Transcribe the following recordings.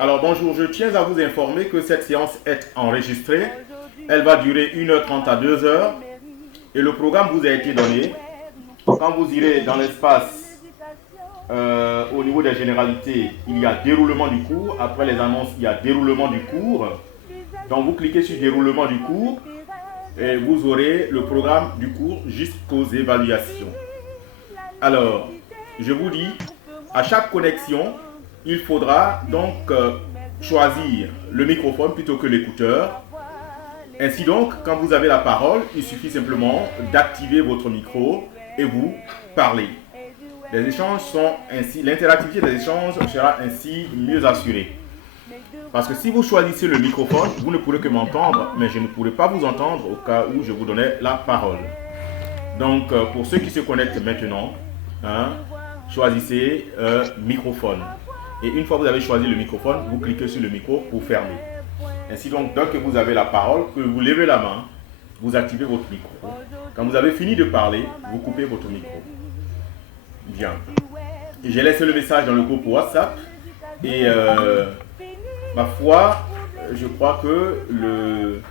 Alors bonjour, je tiens à vous informer que cette séance est enregistrée. Elle va durer 1h30 à 2h et le programme vous a été donné. Quand vous irez dans l'espace, au niveau des généralités, il y a déroulement du cours. Après les annonces, il y a déroulement du cours. Donc vous cliquez sur déroulement du cours et vous aurez le programme du cours jusqu'aux évaluations. Alors, je vous dis, à chaque connexion, il faudra donc choisir le microphone plutôt que l'écouteur. Ainsi donc, quand vous avez la parole, il suffit simplement d'activer votre micro et vous parlez. Les échanges sont ainsi, l'interactivité des échanges sera ainsi mieux assurée. Parce que si vous choisissez le microphone, vous ne pourrez que m'entendre, mais je ne pourrai pas vous entendre au cas où je vous donnais la parole. Donc, pour ceux qui se connectent maintenant, choisissez microphone. Et une fois que vous avez choisi le microphone, vous cliquez sur le micro pour fermer. Ainsi donc, dès que vous avez la parole, que vous levez la main, vous activez votre micro. Quand vous avez fini de parler, vous coupez votre micro. Bien. J'ai laissé le message dans le groupe WhatsApp. Et ma foi, je crois que le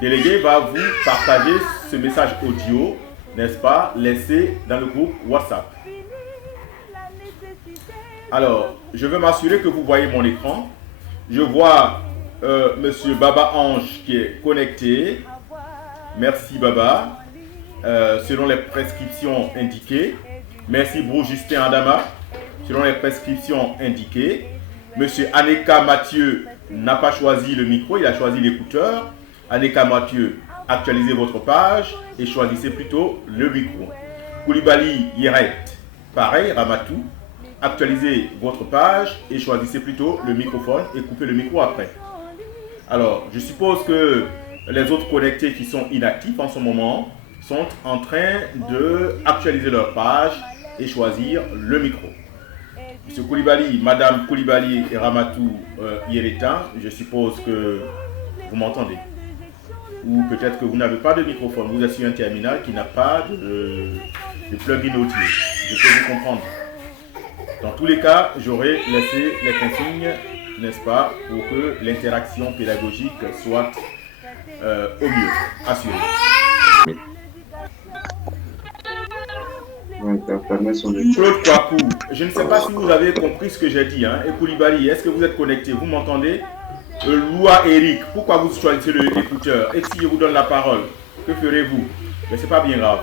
délégué va vous partager ce message audio, n'est-ce pas, laissé dans le groupe WhatsApp. Alors, je veux m'assurer que vous voyez mon écran. Je vois Monsieur Baba Ange qui est connecté. Merci Baba. Selon les prescriptions indiquées. Merci Bro Justin Adama. Selon les prescriptions indiquées. Monsieur Aneka Mathieu n'a pas choisi le micro, il a choisi l'écouteur. Aneka Mathieu, actualisez votre page et choisissez plutôt le micro. Koulibaly Yeret, pareil, Ramatou. Actualisez votre page et choisissez plutôt le microphone et coupez le micro après. Alors, je suppose que les autres connectés qui sont inactifs en ce moment sont en train d'actualiser leur page et choisir le micro. Monsieur Koulibaly, Madame Koulibaly et Ramatou Yeretin, je suppose que vous m'entendez. Ou peut-être que vous n'avez pas de microphone, vous êtes sur un terminal qui n'a pas de plugin audio. Je peux vous comprendre. Dans tous les cas, j'aurais laissé les consignes, n'est-ce pas, pour que l'interaction pédagogique soit au mieux assurée. Claude Kwaku, je ne sais pas si vous avez compris ce que j'ai dit. Et Koulibaly, est-ce que vous êtes connecté? Vous m'entendez? Loua Eric, pourquoi vous choisissez l'écouteur? Et si je vous donne la parole, que ferez-vous? Mais ce n'est pas bien grave.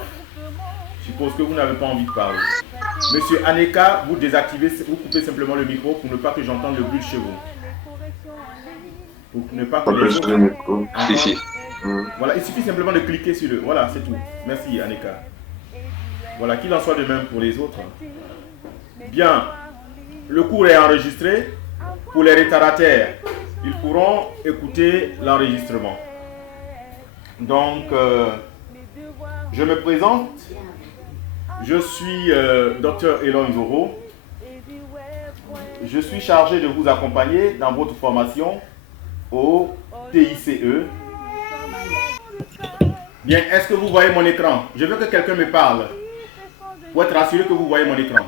Je suppose que vous n'avez pas envie de parler. Monsieur Aneka, vous désactivez, vous coupez simplement le micro pour ne pas que j'entende le bruit de chez vous. Pour ne pas que les autres... Voilà, il suffit simplement de cliquer sur le... Voilà, c'est tout. Merci Aneka. Voilà, qu'il en soit de même pour les autres. Bien, le cours est enregistré. Pour les retardataires, ils pourront écouter l'enregistrement. Donc, je me présente. Je suis Dr Elon Zoro. Je suis chargé de vous accompagner dans votre formation au TICE. Bien, est-ce que vous voyez mon écran? Je veux que quelqu'un me parle pour être assuré que vous voyez mon écran.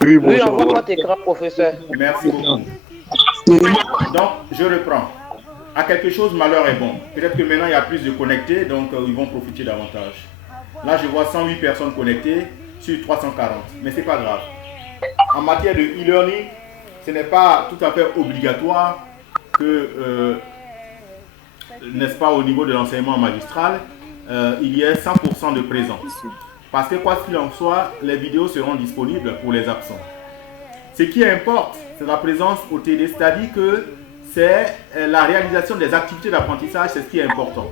Oui, on voit votre écran, professeur. Merci beaucoup. Donc, je reprends. À quelque chose, malheur est bon. Peut-être que maintenant, il y a plus de connectés, donc ils vont profiter davantage. Là, je vois 108 personnes connectées sur 340, mais ce n'est pas grave. En matière de e-learning, ce n'est pas tout à fait obligatoire que, n'est-ce pas, au niveau de l'enseignement magistral, il y ait 100% de présence. Parce que quoi qu'il en soit, les vidéos seront disponibles pour les absents. Ce qui importe, c'est la présence au TD, c'est-à-dire que c'est la réalisation des activités d'apprentissage, c'est ce qui est important.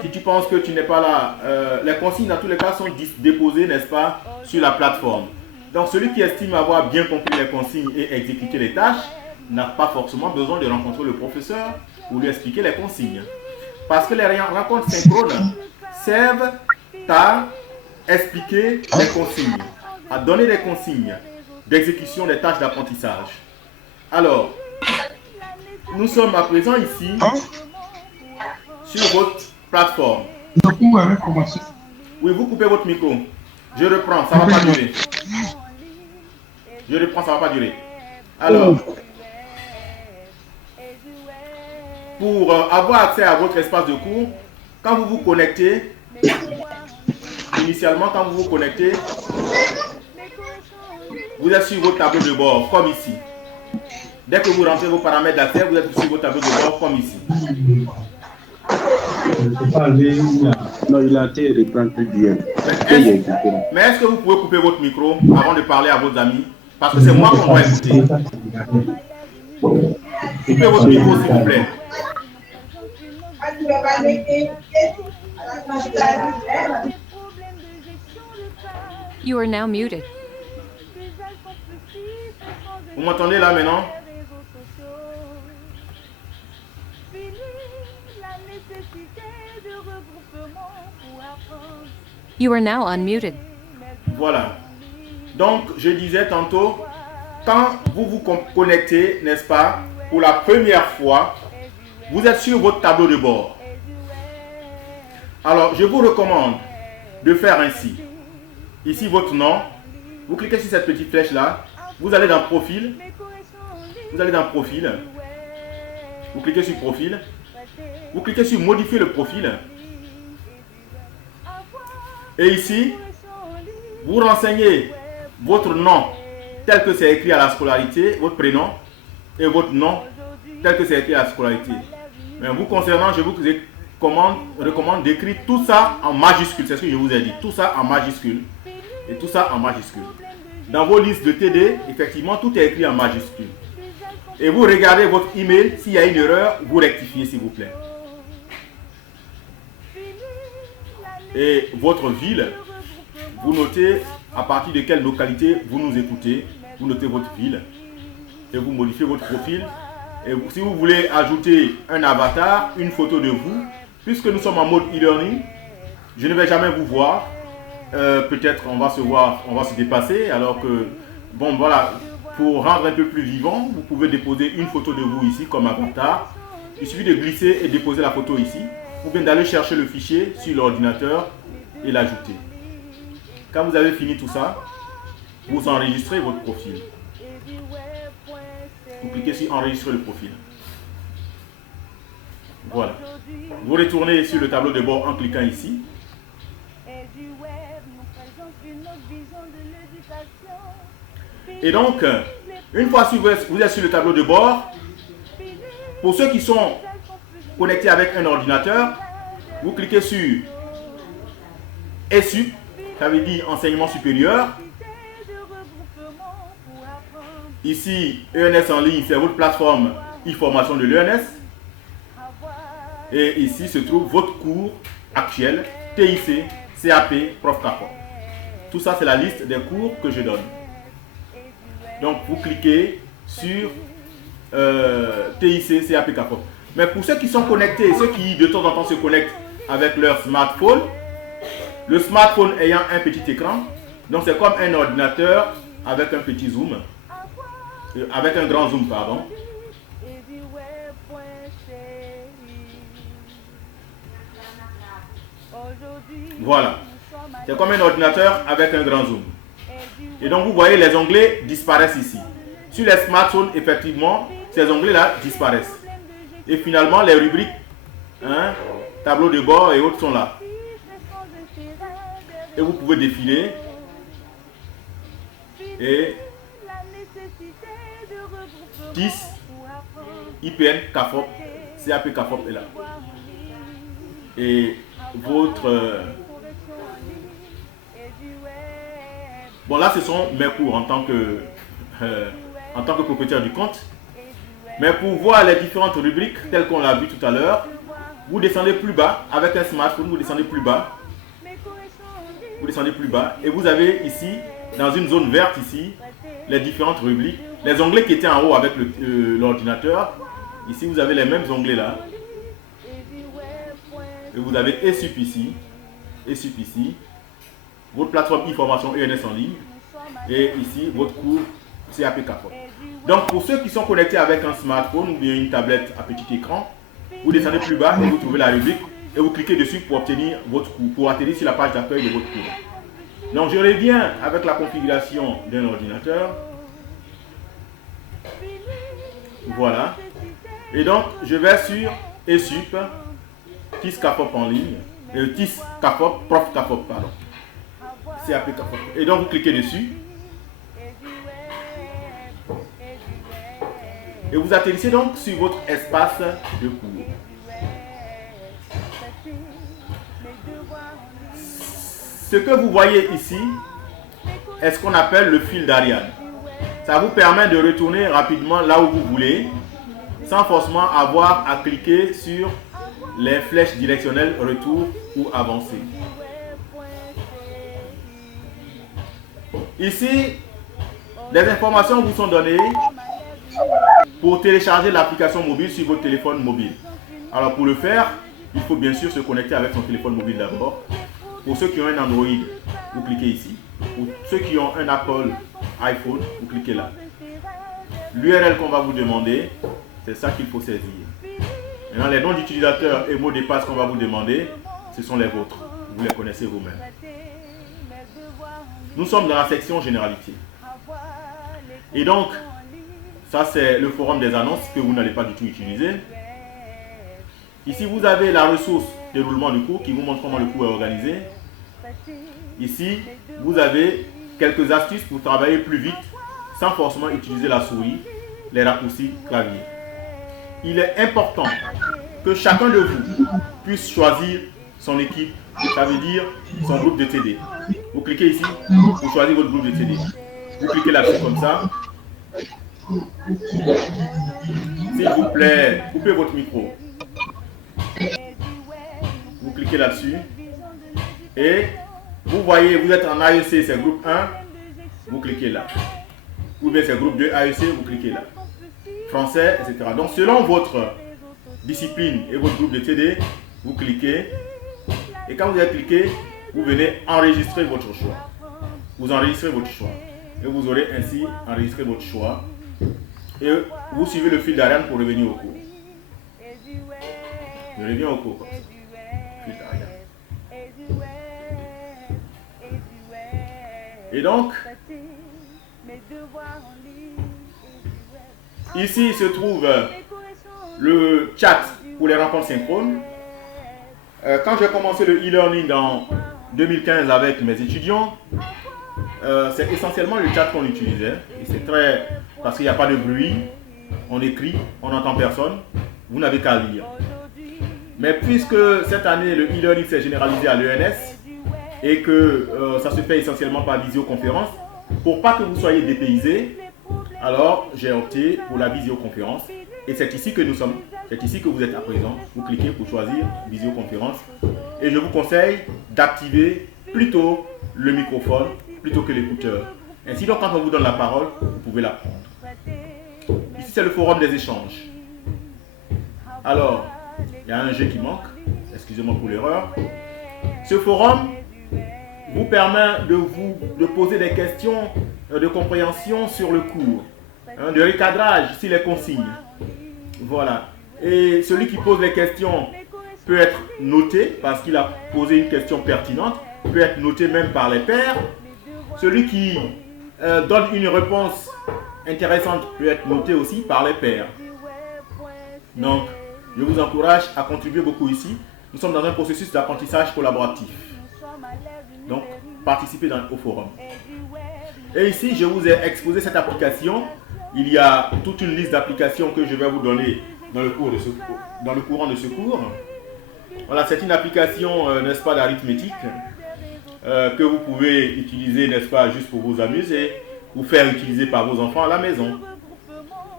Si tu penses que tu n'es pas là, les consignes dans tous les cas sont déposées, n'est-ce pas, sur la plateforme. Donc celui qui estime avoir bien compris les consignes et exécuté les tâches n'a pas forcément besoin de rencontrer le professeur pour lui expliquer les consignes. Parce que les rencontres synchrones servent à expliquer les consignes, à donner des consignes d'exécution des tâches d'apprentissage. Alors, nous sommes à présent ici sur votre plateforme. Oui, vous coupez votre micro. Je reprends, ça ne va pas durer. Je reprends, ça ne va pas durer. Alors, pour avoir accès à votre espace de cours, quand vous vous connectez, initialement, quand vous vous connectez, vous êtes sur votre tableau de bord, comme ici. Dès que vous rentrez vos paramètres d'accès, vous êtes sur votre tableau de bord, comme ici. Non, il a été reprendre plus bien. Mais est-ce que vous pouvez couper votre micro avant de parler à vos amis? Parce que c'est moi qu'on doit écouter. Coupez votre micro, s'il vous plaît. You are now muted. Vous m'entendez là maintenant? You are now unmuted. Voilà. Donc, je disais tantôt, quand vous vous connectez, n'est-ce pas, pour la première fois, vous êtes sur votre tableau de bord. Alors, je vous recommande de faire ainsi. Ici, votre nom. Vous cliquez sur cette petite flèche-là. Vous allez dans Profil. Vous allez dans Profil. Vous cliquez sur Profil. Vous cliquez sur Modifier le profil. Et ici, vous renseignez votre nom tel que c'est écrit à la scolarité, votre prénom, et votre nom tel que c'est écrit à la scolarité. Mais vous concernant, je vous recommande d'écrire tout ça en majuscule. C'est ce que je vous ai dit. Tout ça en majuscule. Et tout ça en majuscule. Dans vos listes de TD, effectivement, tout est écrit en majuscule. Et vous regardez votre email. S'il y a une erreur, vous rectifiez, s'il vous plaît. Et votre ville, vous notez à partir de quelle localité vous nous écoutez. Vous notez votre ville et vous modifiez votre profil. Et si vous voulez ajouter un avatar, une photo de vous, puisque nous sommes en mode e-learning, je ne vais jamais vous voir. Peut-être on va se voir, on va se dépasser. Alors que, bon voilà, pour rendre un peu plus vivant, vous pouvez déposer une photo de vous ici comme avatar. Il suffit de glisser et déposer la photo ici. Ou bien d'aller chercher le fichier sur l'ordinateur et l'ajouter. Quand vous avez fini tout ça, vous enregistrez votre profil. Vous cliquez sur enregistrer le profil. Voilà. Vous retournez sur le tableau de bord en cliquant ici. Et donc, une fois que vous êtes sur le tableau de bord, pour ceux qui sont connectés avec un ordinateur, vous cliquez sur ESUP, ça veut dire enseignement supérieur. Ici, ENS en ligne, c'est votre plateforme e-formation de l'ENS. Et ici se trouve votre cours actuel, TIC, CAP, Prof CAFOP. Tout ça, c'est la liste des cours que je donne. Donc, vous cliquez sur TIC, CAP, CAFOP. Mais pour ceux qui sont connectés, ceux qui de temps en temps se connectent avec leur smartphone, le smartphone ayant un petit écran, donc c'est comme un ordinateur avec un petit zoom, avec un grand zoom, pardon. Voilà, c'est comme un ordinateur avec un grand zoom. Et donc vous voyez les onglets disparaissent ici. Sur les smartphones, effectivement, ces onglets-là disparaissent. Et finalement, les rubriques, tableau de bord et autres sont là. Et vous pouvez défiler. Et TIS, IPN, CAFOP, CAP, CAFOP est là. Et votre... Bon, là, ce sont mes cours en tant que propriétaire du compte. Mais pour voir les différentes rubriques, telles qu'on l'a vu tout à l'heure, vous descendez plus bas avec un smartphone, vous descendez plus bas. Vous descendez plus bas et vous avez ici, dans une zone verte ici, les différentes rubriques. Les onglets qui étaient en haut avec l'ordinateur, ici vous avez les mêmes onglets là. Et vous avez ESUP ici, votre plateforme e-formation ENS en ligne, et ici votre cours CAP CAFOP. Donc pour ceux qui sont connectés avec un smartphone ou bien une tablette à petit écran, vous descendez plus bas et vous trouvez la rubrique et vous cliquez dessus pour obtenir votre cours, pour atterrir sur la page d'accueil de votre cours. Donc je reviens avec la configuration d'un ordinateur. Voilà. Et donc, je vais sur ESUP, TIS CAFOP en ligne, TIS CAFOP, Prof CAFOP, pardon. CAP CAFOP. Et donc, vous cliquez dessus. Et vous atterrissez donc sur votre espace de cours. Ce que vous voyez ici est ce qu'on appelle le fil d'Ariane. Ça vous permet de retourner rapidement là où vous voulez, sans forcément avoir à cliquer sur les flèches directionnelles retour ou avancer. Ici, des informations vous sont données pour télécharger l'application mobile sur votre téléphone mobile. Alors pour le faire, il faut bien sûr se connecter avec son téléphone mobile d'abord. Pour ceux qui ont un Android, vous cliquez ici. Pour ceux qui ont un Apple iPhone, vous cliquez là. L'URL qu'on va vous demander, c'est ça qu'il faut saisir. Maintenant, les noms d'utilisateurs et mots de passe qu'on va vous demander, ce sont les vôtres. Vous les connaissez vous-même. Nous sommes dans la section généralité. Et donc, ça c'est le forum des annonces que vous n'allez pas du tout utiliser. Ici, vous avez la ressource déroulement du cours qui vous montre comment le cours est organisé. Ici, vous avez quelques astuces pour travailler plus vite sans forcément utiliser la souris, les raccourcis clavier. Il est important que chacun de vous puisse choisir son équipe, ça veut dire son groupe de TD. Vous cliquez ici pour choisir votre groupe de TD. Vous cliquez là-dessus comme ça. S'il vous plaît, coupez votre micro. Vous cliquez là-dessus. Et vous voyez, vous êtes en AEC, c'est groupe 1. Vous cliquez là. Ou bien c'est groupe 2 AEC, vous cliquez là. Français, etc. Donc selon votre discipline et votre groupe de TD, vous cliquez. Et quand vous avez cliqué, vous venez enregistrer votre choix. Vous enregistrez votre choix. Et vous aurez ainsi enregistré votre choix. Et vous suivez le fil d'Ariane pour revenir au cours. Je reviens au cours. Fil d'Ariane. Et donc, ici se trouve le chat pour les rencontres synchrones. Quand j'ai commencé le e-learning en 2015 avec mes étudiants, c'est essentiellement le chat qu'on utilisait. Et c'est très... Parce qu'il n'y a pas de bruit, on écrit, on n'entend personne, vous n'avez qu'à lire. Mais puisque cette année, le e-learning s'est généralisé à l'ENS et que ça se fait essentiellement par visioconférence, pour pas que vous soyez dépaysés, alors j'ai opté pour la visioconférence. Et c'est ici que nous sommes, c'est ici que vous êtes à présent. Vous cliquez pour choisir visioconférence. Et je vous conseille d'activer plutôt le microphone plutôt que l'écouteur. Ainsi donc quand on vous donne la parole, vous pouvez la prendre. Ici c'est le forum des échanges. Alors, il y a un G qui manque. Excusez-moi pour l'erreur. Ce forum vous permet de poser des questions de compréhension sur le cours, de recadrage sur les consignes. Voilà. Et celui qui pose les questions peut être noté parce qu'il a posé une question pertinente, peut être noté même par les pairs. Celui qui donne une réponse intéressante peut être noté aussi par les pairs. Donc, je vous encourage à contribuer beaucoup ici. Nous sommes dans un processus d'apprentissage collaboratif. Donc, participez au forum. Et ici, je vous ai exposé cette application. Il y a toute une liste d'applications que je vais vous donner dans le courant de ce cours. Voilà, c'est une application, n'est-ce pas, d'arithmétique que vous pouvez utiliser, n'est-ce pas, juste pour vous amuser ou faire utiliser par vos enfants à la maison.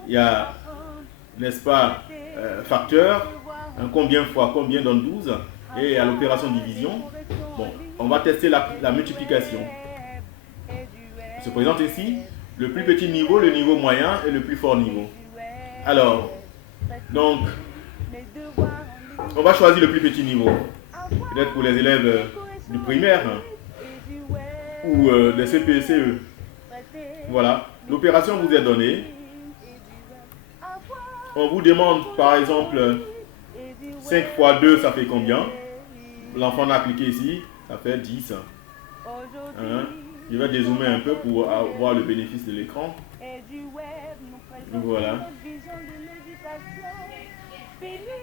Il y a, n'est-ce pas, facteur, combien fois combien donne 12, et à l'opération division. Bon, on va tester la multiplication. Il se présente ici le plus petit niveau, le niveau moyen et le plus fort niveau. Alors, donc, on va choisir le plus petit niveau. Peut-être pour les élèves du primaire ou des CPCE. Voilà, l'opération vous est donnée. On vous demande par exemple 5 fois 2, ça fait combien? L'enfant a cliqué ici, ça fait 10. Je vais dézoomer un peu pour avoir le bénéfice de l'écran. Voilà.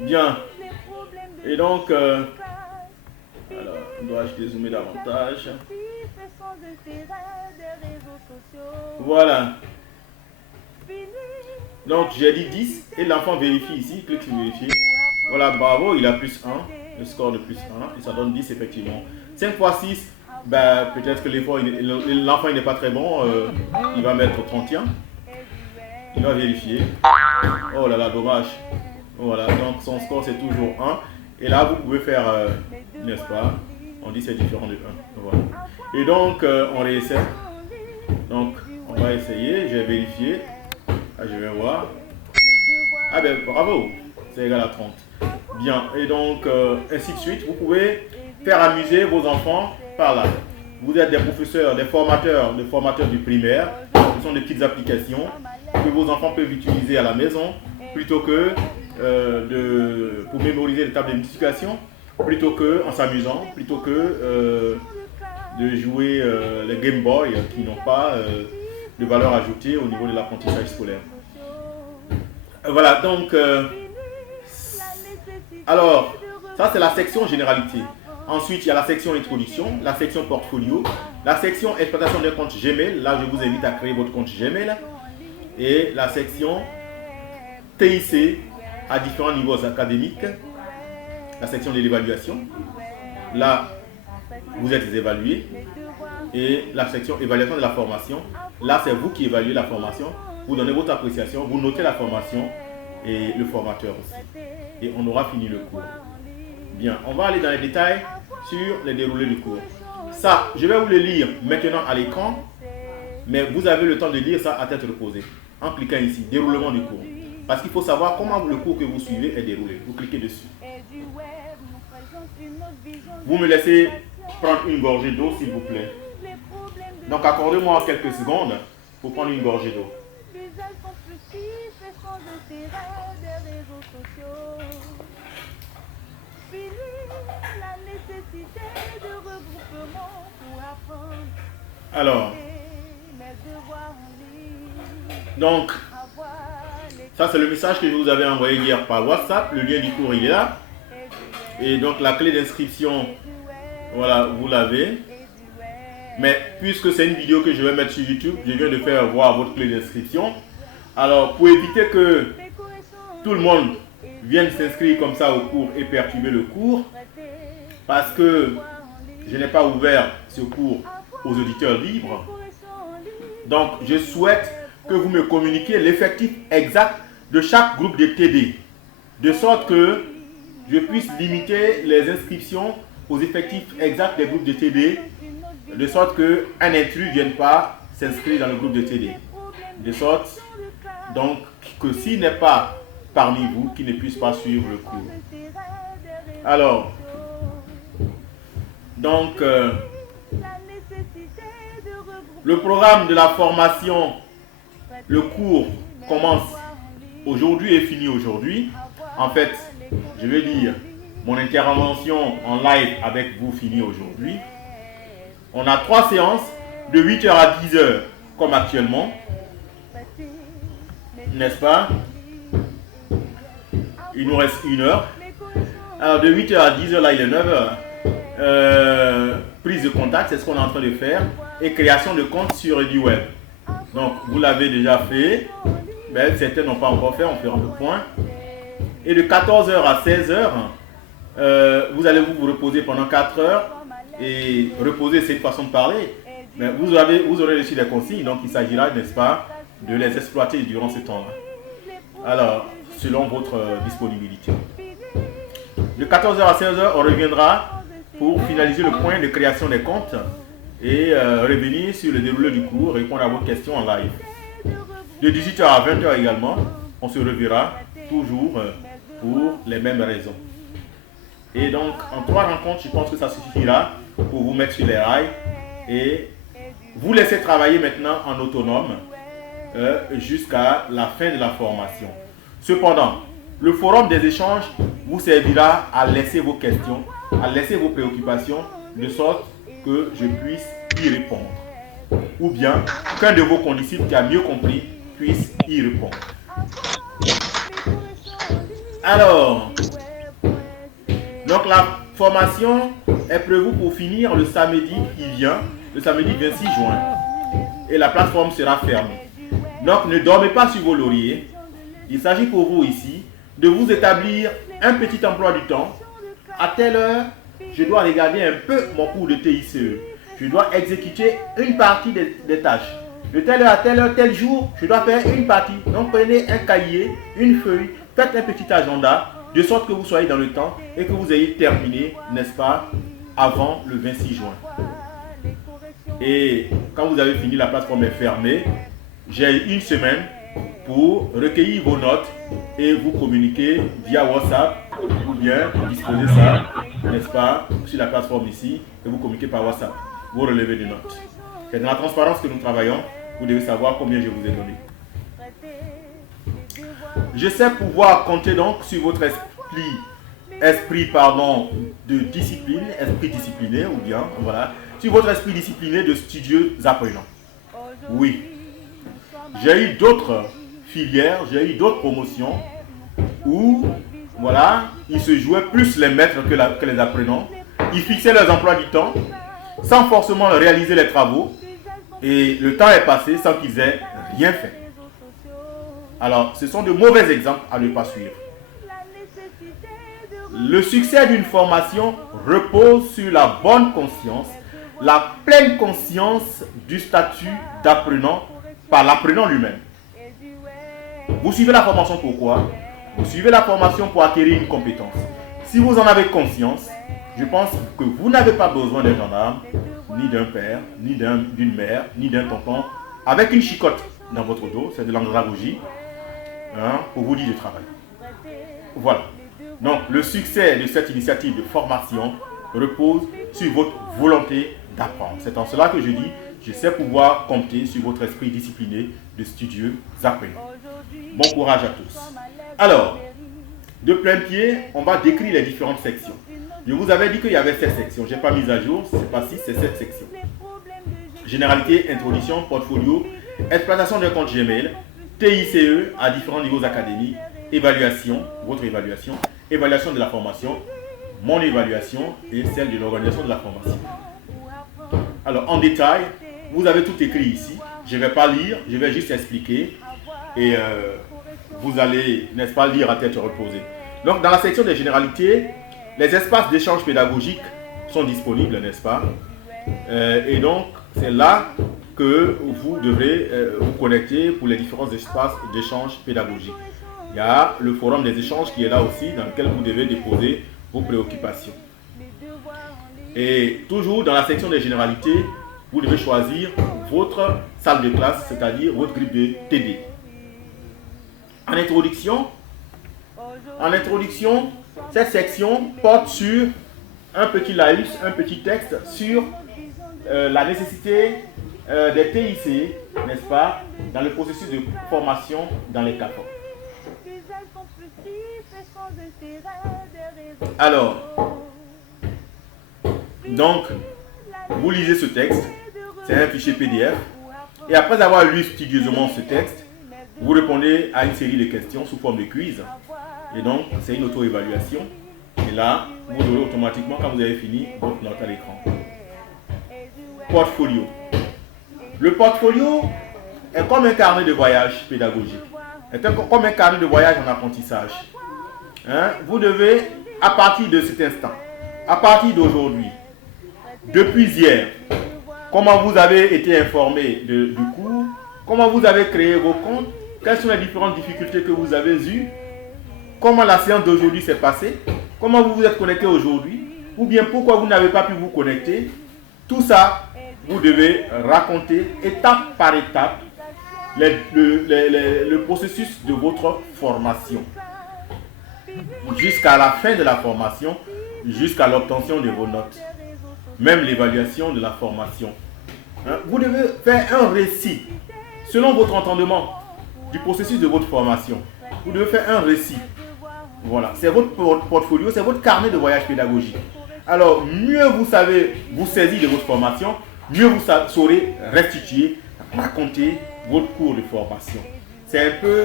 Bien. Et donc, alors, dois-je dézoomer davantage? Voilà. Donc, j'ai dit 10 et l'enfant vérifie ici. Clique sur vérifier. Voilà, bravo, il a plus 1. Le score de plus 1. Et ça donne 10 effectivement. 5 fois 6, ben, peut-être que l'enfant n'est pas très bon. Il va mettre 31. Il va vérifier. Oh là là, dommage. Voilà, donc son score c'est toujours 1. Et là, vous pouvez faire, n'est-ce pas? On dit c'est différent de 1. Voilà. Et donc, on réessaie. Donc, on va essayer. Je vais vérifier. Ah, je vais voir. Ah ben, bravo. C'est égal à 30. Bien. Et donc, ainsi de suite. Vous pouvez faire amuser vos enfants par là. Vous êtes des professeurs, des formateurs du primaire. Ce sont des petites applications que vos enfants peuvent utiliser à la maison plutôt que pour mémoriser les tables de multiplication, plutôt que en s'amusant, plutôt que de jouer les Game Boy qui n'ont pas de valeur ajoutée au niveau de l'apprentissage scolaire. Voilà, donc alors ça c'est la section généralité. Ensuite il y a la section introduction, la section portfolio, la section exploitation d'un compte Gmail. Là je vous invite à créer votre compte Gmail. Et la section TIC à différents niveaux académiques, la section de l'évaluation. Là, vous êtes évalué. Et la section évaluation de la formation. Là, c'est vous qui évaluez la formation. Vous donnez votre appréciation, vous notez la formation et le formateur aussi. Et on aura fini le cours. Bien, on va aller dans les détails sur les déroulés du cours. Ça, je vais vous le lire maintenant à l'écran. Mais vous avez le temps de lire ça à tête reposée. En cliquant ici, déroulement du cours. Parce qu'il faut savoir comment le cours que vous suivez est déroulé. Vous cliquez dessus. Vous me laissez prendre une gorgée d'eau, s'il vous plaît. Donc, accordez-moi quelques secondes pour prendre une gorgée d'eau. Alors, donc, ça c'est le message que je vous avais envoyé hier par WhatsApp. Le lien du cours il est là. Et donc la clé d'inscription, voilà, vous l'avez. Mais puisque c'est une vidéo que je vais mettre sur YouTube, je viens de faire voir votre clé d'inscription. Alors pour éviter que tout le monde vienne s'inscrire comme ça au cours et perturber le cours, parce que je n'ai pas ouvert ce cours aux auditeurs libres, donc je souhaite que vous me communiquiez l'effectif exact de chaque groupe de TD, de sorte que je puisse limiter les inscriptions aux effectifs exacts des groupes de TD, de sorte qu'un intrus ne vienne pas s'inscrire dans le groupe de TD. De sorte donc que s'il n'est pas parmi vous, qu'il ne puisse pas suivre le cours. Alors, donc, le programme de la formation, le cours commence aujourd'hui et finit aujourd'hui. En fait, je vais dire, mon intervention en live avec vous finit aujourd'hui. On a 3 séances de 8h à 10h, comme actuellement. N'est-ce pas? Il nous reste 1 heure. Alors, de 8h à 10h, là, il est 9h. Prise de contact, c'est ce qu'on est en train de faire. Et création de compte sur du web. Donc, vous l'avez déjà fait. Mais certains n'ont pas encore fait, on fera le point. Et de 14h à 16h, vous allez vous reposer pendant 4 heures. Et reposer, c'est une façon de parler. Mais vous aurez reçu des consignes, donc il s'agira, n'est-ce pas, de les exploiter durant ce temps-là. Alors, selon votre disponibilité. De 14h à 16h, on reviendra pour finaliser le point de création des comptes et revenir sur le déroulé du cours, répondre à vos questions en live. De 18h à 20h également, on se reverra toujours pour les mêmes raisons. Et donc, en 3 rencontres, je pense que ça suffira pour vous mettre sur les rails et vous laisser travailler maintenant en autonome jusqu'à la fin de la formation. Cependant, le forum des échanges vous servira à laisser vos questions, à laisser vos préoccupations, de sorte que je puisse y répondre. Ou bien qu'un de vos condisciples qui a mieux compris puisse y répondre. Alors, donc la formation est prévue pour finir le samedi qui vient, le samedi 26 juin. Et la plateforme sera fermée. Donc ne dormez pas sur vos lauriers. Il s'agit pour vous ici de vous établir un petit emploi du temps. À telle heure, je dois regarder un peu mon cours de TICE. Je dois exécuter une partie des tâches. De telle heure à telle heure, tel jour, je dois faire une partie. Donc prenez un cahier, une feuille, faites un petit agenda, de sorte que vous soyez dans le temps et que vous ayez terminé, n'est-ce pas, avant le 26 juin. Et quand vous avez fini, la plateforme est fermée. J'ai une semaine pour recueillir vos notes et vous communiquer via WhatsApp ou bien disposer ça, n'est-ce pas, sur la plateforme ici et vous communiquer par WhatsApp vos relevés de notes. C'est dans la transparence que nous travaillons. Vous devez savoir combien je vous ai donné. Je sais pouvoir compter donc sur votre esprit de discipline, esprit discipliné ou bien, voilà, sur votre esprit discipliné de studieux apprenants. Oui. J'ai eu d'autres filières, j'ai eu d'autres promotions où, voilà, ils se jouaient plus les maîtres que les apprenants. Ils fixaient leurs emplois du temps sans forcément réaliser les travaux et le temps est passé sans qu'ils aient rien fait. Alors, ce sont de mauvais exemples à ne pas suivre. Le succès d'une formation repose sur la bonne conscience, la pleine conscience du statut d'apprenant par l'apprenant lui-même. Vous suivez la formation pourquoi? Vous suivez la formation pour acquérir une compétence. Si vous en avez conscience, je pense que vous n'avez pas besoin d'un gendarme, ni d'un père, ni d'une mère, ni d'un tonton, avec une chicotte dans votre dos, c'est de l'andragogie, pour vous dire du travail. Voilà. Donc, le succès de cette initiative de formation repose sur votre volonté d'apprendre. C'est en cela que je dis, je sais pouvoir compter sur votre esprit discipliné de studieux apprenants. Bon courage à tous. Alors, de plein pied, on va décrire les différentes sections. Je vous avais dit qu'il y avait 7 sections. Je n'ai pas mis à jour, ce n'est pas 6, c'est 7 sections. Généralité, introduction, portfolio, exploitation d'un compte Gmail, TICE à différents niveaux académiques, évaluation, votre évaluation, évaluation de la formation, mon évaluation et celle de l'organisation de la formation. Alors, en détail, vous avez tout écrit ici. Je ne vais pas lire, je vais juste expliquer et vous allez, n'est-ce pas, lire à tête reposée. Donc, dans la section des généralités, les espaces d'échange pédagogique sont disponibles, n'est-ce pas? Et donc, c'est là que vous devrez vous connecter pour les différents espaces d'échange pédagogique. Il y a le forum des échanges qui est là aussi, dans lequel vous devez déposer vos préoccupations. Et toujours dans la section des généralités, vous devez choisir votre salle de classe, c'est-à-dire votre grille de TD. En introduction, cette section porte sur un petit laïus, un petit texte sur la nécessité des TIC, n'est-ce pas, dans le processus de formation dans les CAFOR. Alors, donc, vous lisez ce texte, c'est un fichier PDF, et après avoir lu studieusement ce texte, vous répondez à une série de questions sous forme de quiz. Et donc, c'est une auto-évaluation. Et là, vous aurez automatiquement, quand vous avez fini, votre note à l'écran. Portfolio. Le portfolio est comme un carnet de voyage pédagogique. Est comme un carnet de voyage en apprentissage. Vous devez, à partir de cet instant, à partir d'aujourd'hui, depuis hier, comment vous avez été informé du cours, comment vous avez créé vos comptes, quelles sont les différentes difficultés que vous avez eues, comment la séance d'aujourd'hui s'est passée, comment vous vous êtes connecté aujourd'hui, ou bien pourquoi vous n'avez pas pu vous connecter. Tout ça, vous devez raconter étape par étape le processus de votre formation. Jusqu'à la fin de la formation, jusqu'à l'obtention de vos notes. Même l'évaluation de la formation. Vous devez faire un récit, selon votre entendement, du processus de votre formation. Vous devez faire un récit. Voilà, c'est votre portfolio, c'est votre carnet de voyage pédagogique. Alors, mieux vous savez vous saisir de votre formation, mieux vous saurez restituer, raconter votre cours de formation. c'est un peu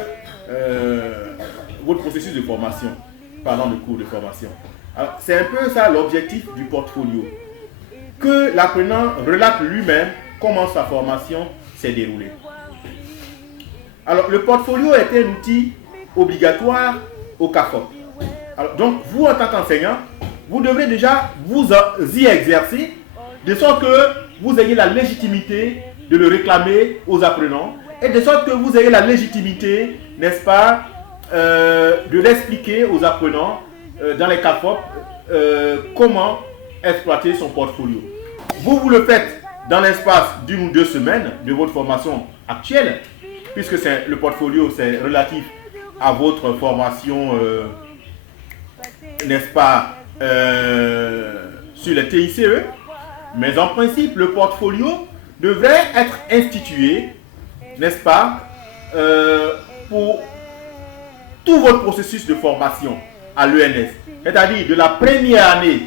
votre processus de formation, parlant de cours de formation. Alors, c'est un peu ça l'objectif du portfolio. Que l'apprenant relate lui-même comment sa formation s'est déroulée. Alors, le portfolio est un outil obligatoire au CAFOP. Alors, donc, vous, en tant qu'enseignant, vous devrez déjà vous y exercer, de sorte que vous ayez la légitimité de le réclamer aux apprenants, et de sorte que vous ayez la légitimité, n'est-ce pas, de l'expliquer aux apprenants dans les CAFOP comment exploiter son portfolio. Vous le faites dans l'espace d'une ou 2 semaines de votre formation actuelle, puisque le portfolio c'est relatif à votre formation, n'est-ce pas, sur les TICE, mais en principe le portfolio devrait être institué, n'est-ce pas, pour tout votre processus de formation à l'ENS, c'est-à-dire de la première année,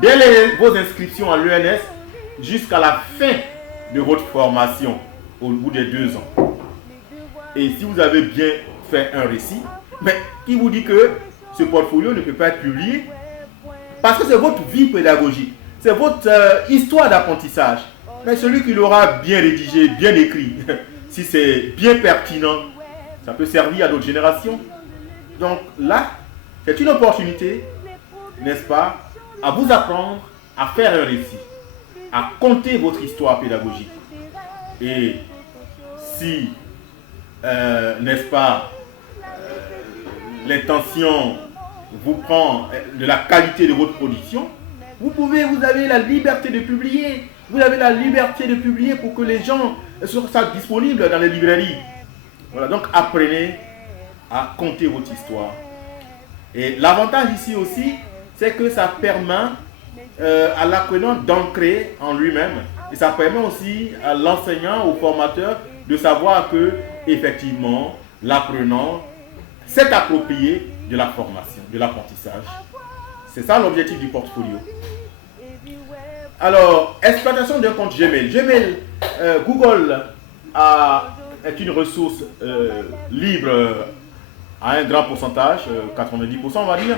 dès vos inscriptions à l'ENS, jusqu'à la fin de votre formation, au bout des 2 ans. Et si vous avez bien fait un récit, mais qui vous dit que ce portfolio ne peut pas être publié? Parce que c'est votre vie pédagogique, c'est votre histoire d'apprentissage. Mais celui qui l'aura bien rédigé, bien écrit, si c'est bien pertinent, ça peut servir à d'autres générations. Donc là, c'est une opportunité, n'est-ce pas, à vous apprendre à faire un récit, à conter votre histoire pédagogique. Et si, n'est-ce pas, l'intention vous prend de la qualité de votre production, vous avez la liberté de publier. Vous avez la liberté de publier pour que les gens soient disponibles dans les librairies. Voilà, donc apprenez à conter votre histoire. Et l'avantage ici aussi, c'est que ça permet à l'apprenant d'ancrer en lui-même. Et ça permet aussi à l'enseignant, au formateur, de savoir que, effectivement, l'apprenant s'est approprié de la formation, de l'apprentissage. C'est ça l'objectif du portfolio. Alors, exploitation d'un compte Gmail. Gmail, Google est une ressource libre à un grand pourcentage, 90% on va dire.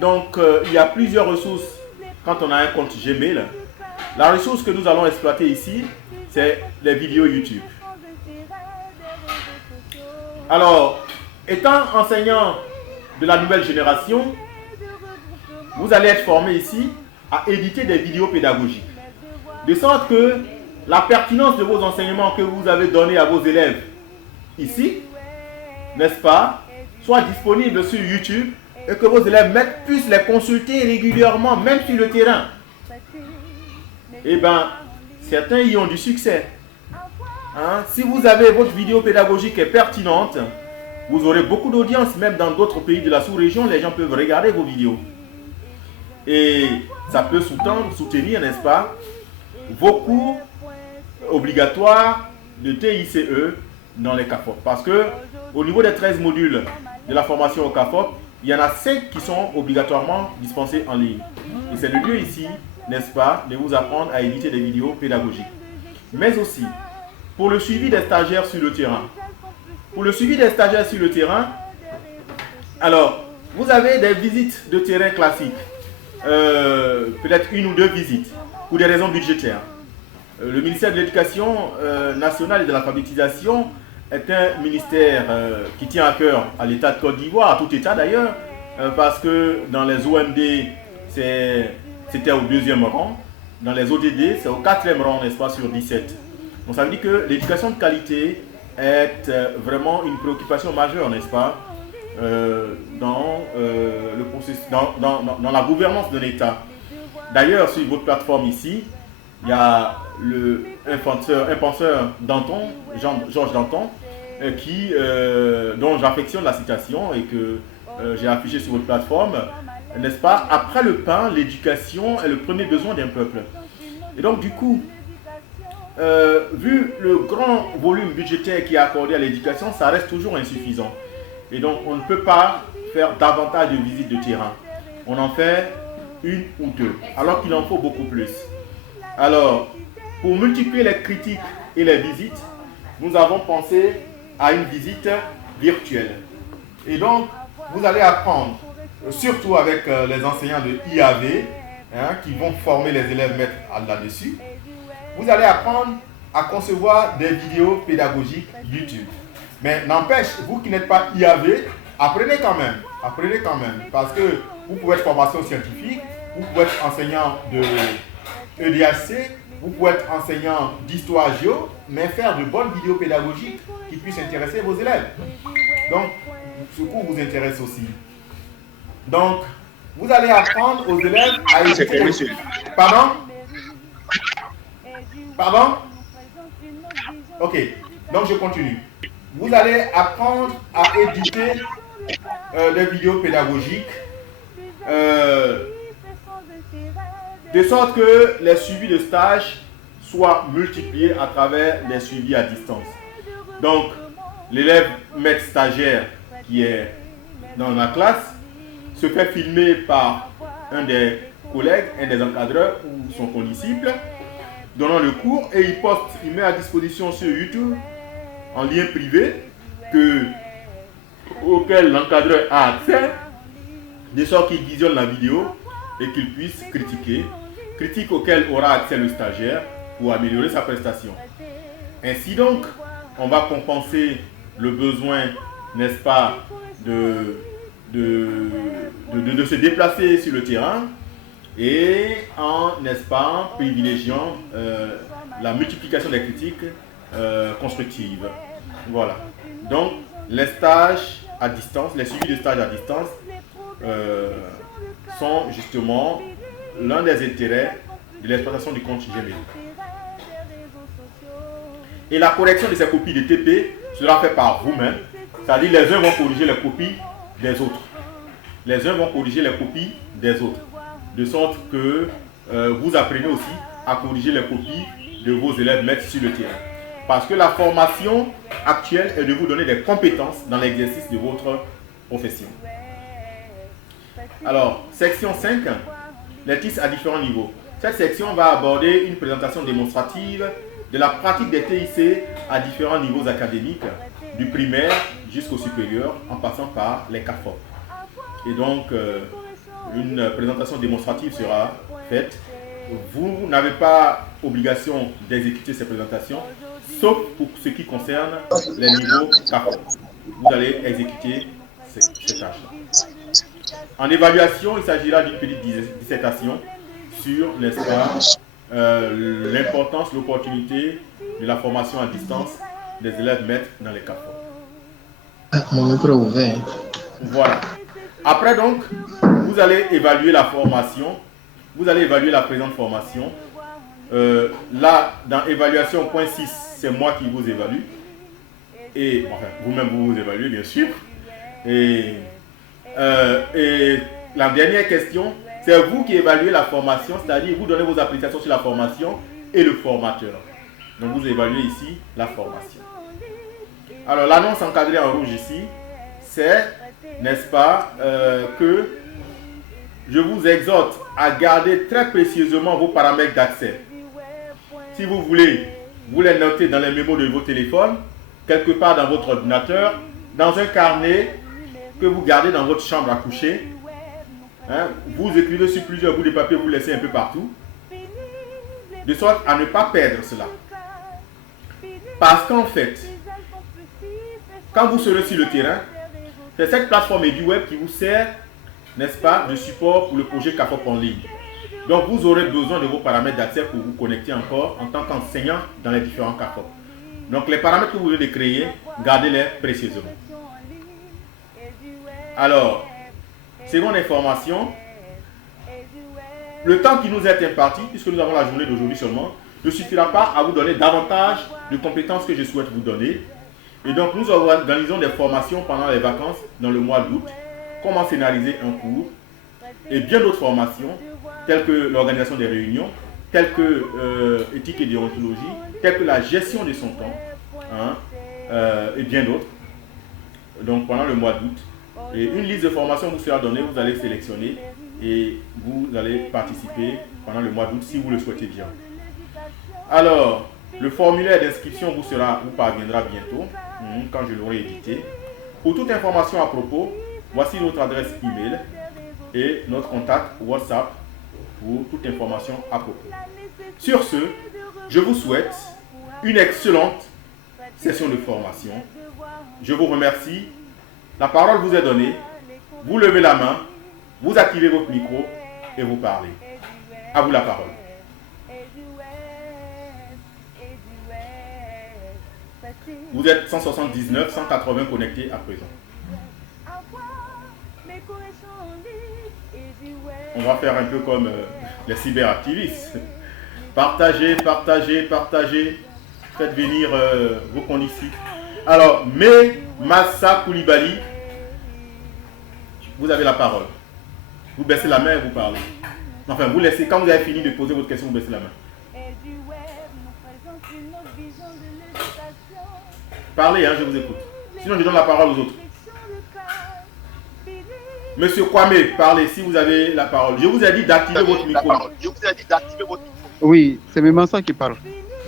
Donc, il y a plusieurs ressources quand on a un compte Gmail. La ressource que nous allons exploiter ici, c'est les vidéos YouTube. Alors, étant enseignant de la nouvelle génération, vous allez être formé ici à éditer des vidéos pédagogiques. De sorte que la pertinence de vos enseignements que vous avez donnés à vos élèves ici, n'est-ce pas, soit disponible sur YouTube et que vos élèves puissent les consulter régulièrement, même sur le terrain. Eh bien, certains y ont du succès. Si vous avez votre vidéo pédagogique est pertinente, vous aurez beaucoup d'audience, même dans d'autres pays de la sous-région, les gens peuvent regarder vos vidéos. Et ça peut soutenir, n'est-ce pas, vos cours obligatoires de TICE dans les CAFOP. Parce que au niveau des 13 modules de la formation au CAFOP, il y en a 5 qui sont obligatoirement dispensés en ligne. Et c'est le lieu ici, n'est-ce pas, de vous apprendre à éditer des vidéos pédagogiques. Mais aussi, pour le suivi des stagiaires sur le terrain. Pour le suivi des stagiaires sur le terrain, alors, vous avez des visites de terrain classiques. Peut-être 1 ou 2 visites pour des raisons budgétaires. Le ministère de l'Éducation nationale et de l'alphabétisation est un ministère qui tient à cœur à l'État de Côte d'Ivoire, à tout État d'ailleurs, parce que dans les OMD, c'était au 2e rang, dans les ODD, c'est au 4e rang, n'est-ce pas, sur 17. Donc ça veut dire que l'éducation de qualité est vraiment une préoccupation majeure, n'est-ce pas, dans le processus, dans la gouvernance de l'État. D'ailleurs, sur votre plateforme ici, il y a un penseur Danton, Georges Danton, dont j'affectionne la citation et que j'ai affiché sur votre plateforme, n'est-ce pas? Après le pain, l'éducation est le premier besoin d'un peuple. Et donc du coup, vu le grand volume budgétaire qui est accordé à l'éducation, ça reste toujours insuffisant. Et donc on ne peut pas faire davantage de visites de terrain. On en fait 1 ou 2, alors qu'il en faut beaucoup plus. Alors, pour multiplier les critiques et les visites, nous avons pensé à une visite virtuelle. Et donc, vous allez apprendre, surtout avec les enseignants de IAV, qui vont former les élèves maîtres là-dessus, vous allez apprendre à concevoir des vidéos pédagogiques YouTube. Mais n'empêche, vous qui n'êtes pas IAV, apprenez quand même, parce que vous pouvez être formation scientifique, vous pouvez être enseignant de EDHC, vous pouvez être enseignant d'histoire géo, mais faire de bonnes vidéos pédagogiques qui puissent intéresser vos élèves. Donc, ce cours vous intéresse aussi. Donc, vous allez apprendre aux élèves à éditer... Pardon? Pardon? Ok, donc je continue. Vous allez apprendre à éditer des vidéos pédagogiques de sorte que les suivis de stage soient multipliés à travers les suivis à distance. Donc, l'élève maître stagiaire qui est dans la classe se fait filmer par un des collègues, un des encadreurs ou son condisciple, donnant le cours, et il met à disposition sur YouTube en lien privé auquel l'encadreur a accès, de sorte qu'il visionne la vidéo et qu'il puisse critiquer, critique auquel aura accès le stagiaire pour améliorer sa prestation. Ainsi donc, on va compenser le besoin, n'est-ce pas, de se déplacer sur le terrain et en, n'est-ce pas, privilégiant la multiplication des critiques constructives. Voilà. Donc, les stages à distance, les suivis de stages à distance sont justement l'un des intérêts de l'exploitation du compte Gmail. Et la correction de ces copies de TP sera faite par vous-même, c'est-à-dire les uns vont corriger les copies des autres. Les uns vont corriger les copies des autres, de sorte que vous apprenez aussi à corriger les copies de vos élèves maîtres sur le terrain. Parce que la formation actuelle est de vous donner des compétences dans l'exercice de votre profession. Alors, section 5, les TIC à différents niveaux. Cette section va aborder une présentation démonstrative de la pratique des TIC à différents niveaux académiques, du primaire jusqu'au supérieur, en passant par les CAFOP. Et donc, une présentation démonstrative sera faite. Vous n'avez pas obligation d'exécuter ces présentations, sauf pour ce qui concerne les niveaux CAFOP. Vous allez exécuter ces tâches. En évaluation, il s'agira d'une petite dissertation sur, n'est-ce pas, l'importance, l'opportunité de la formation à distance des élèves maîtres dans les CAFOP. Mon micro ouvert. Voilà. Après donc, vous allez évaluer la formation, vous allez évaluer la présente formation. Là, dans évaluation point 6, c'est moi qui vous évalue. Et enfin, vous-même vous évaluez bien sûr. Et la dernière question, c'est vous qui évaluez la formation, c'est-à-dire vous donnez vos appréciations sur la formation et le formateur. Donc vous évaluez ici la formation. Alors l'annonce encadrée en rouge ici, c'est, n'est-ce pas, que je vous exhorte à garder très précieusement vos paramètres d'accès. Si vous voulez, vous les notez dans les mémos de vos téléphones, quelque part dans votre ordinateur, dans un carnet que vous gardez dans votre chambre à coucher. Hein, vous écrivez sur plusieurs bouts de papier, vous laissez un peu partout, de sorte à ne pas perdre cela. Parce qu'en fait, quand vous serez sur le terrain, c'est cette plateforme EduWeb qui vous sert, n'est-ce pas, de support pour le projet CAFOP en ligne. Donc vous aurez besoin de vos paramètres d'accès pour vous connecter encore en tant qu'enseignant dans les différents CAFOP. Donc les paramètres que vous venez de créer, gardez-les précieusement. Alors, seconde information, le temps qui nous est imparti, puisque nous avons la journée d'aujourd'hui seulement, ne suffira pas à vous donner davantage de compétences que je souhaite vous donner. Et donc nous organisons des formations pendant les vacances dans le mois d'août, comment scénariser un cours, et bien d'autres formations, telles que l'organisation des réunions, telles que éthique et déontologie, telles que la gestion de son temps, hein, et bien d'autres. Donc pendant le mois d'août. Et une liste de formations vous sera donnée, vous allez sélectionner et vous allez participer pendant le mois d'août si vous le souhaitez bien. Alors, Le formulaire d'inscription vous parviendra bientôt, quand je l'aurai édité. Pour toute information à propos, voici notre adresse email et notre contact WhatsApp pour toute information à propos. Sur ce, je vous souhaite une excellente session de formation. Je vous remercie. La parole vous est donnée. Vous levez la main, vous activez votre micro et vous parlez. À vous la parole. Vous êtes 179, 180 connectés à présent. On va faire un peu comme les cyberactivistes. Partagez, partagez, partagez. Faites venir vos condisciples. Alors, Massa Koulibaly, vous avez la parole. Vous baissez la main et vous parlez. Enfin, vous laissez, quand vous avez fini de poser votre question, vous baissez la main. Parlez, je vous écoute. Sinon, je donne la parole aux autres. Monsieur Kwame, parlez si vous avez la parole. Je vous ai dit d'activer votre micro. Oui, c'est même ça qui parle.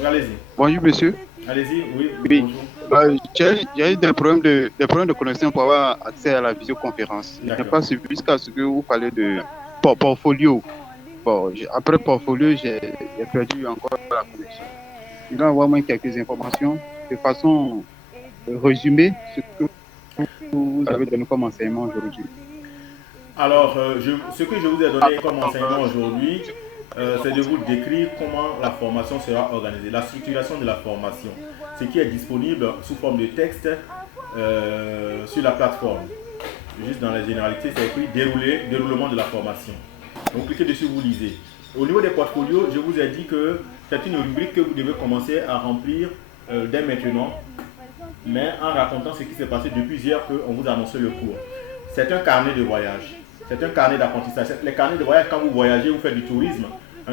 Allez-y. Bonjour, monsieur. Allez-y, oui. Bonjour. J'ai eu des problèmes de connexion pour avoir accès à la visioconférence. Je n'ai pas suivi jusqu'à ce que vous parlez de portfolio. Bon, après portfolio, j'ai perdu encore la connexion. Il doit avoir moins quelques informations de façon résumée ce que vous avez donné comme enseignement aujourd'hui. Alors, ce que je vous ai donné comme enseignement aujourd'hui, c'est de vous décrire comment la formation sera organisée, la structuration de la formation, ce qui est disponible sous forme de texte sur la plateforme. Juste dans les généralités, c'est écrit déroulement de la formation. Donc, cliquez dessus, vous lisez. Au niveau des portfolios, je vous ai dit que c'est une rubrique que vous devez commencer à remplir dès maintenant, mais en racontant ce qui s'est passé depuis hier qu'on vous a annoncé le cours. C'est un carnet de voyage, c'est un carnet d'apprentissage. Les carnets de voyage, quand vous voyagez, vous faites du tourisme.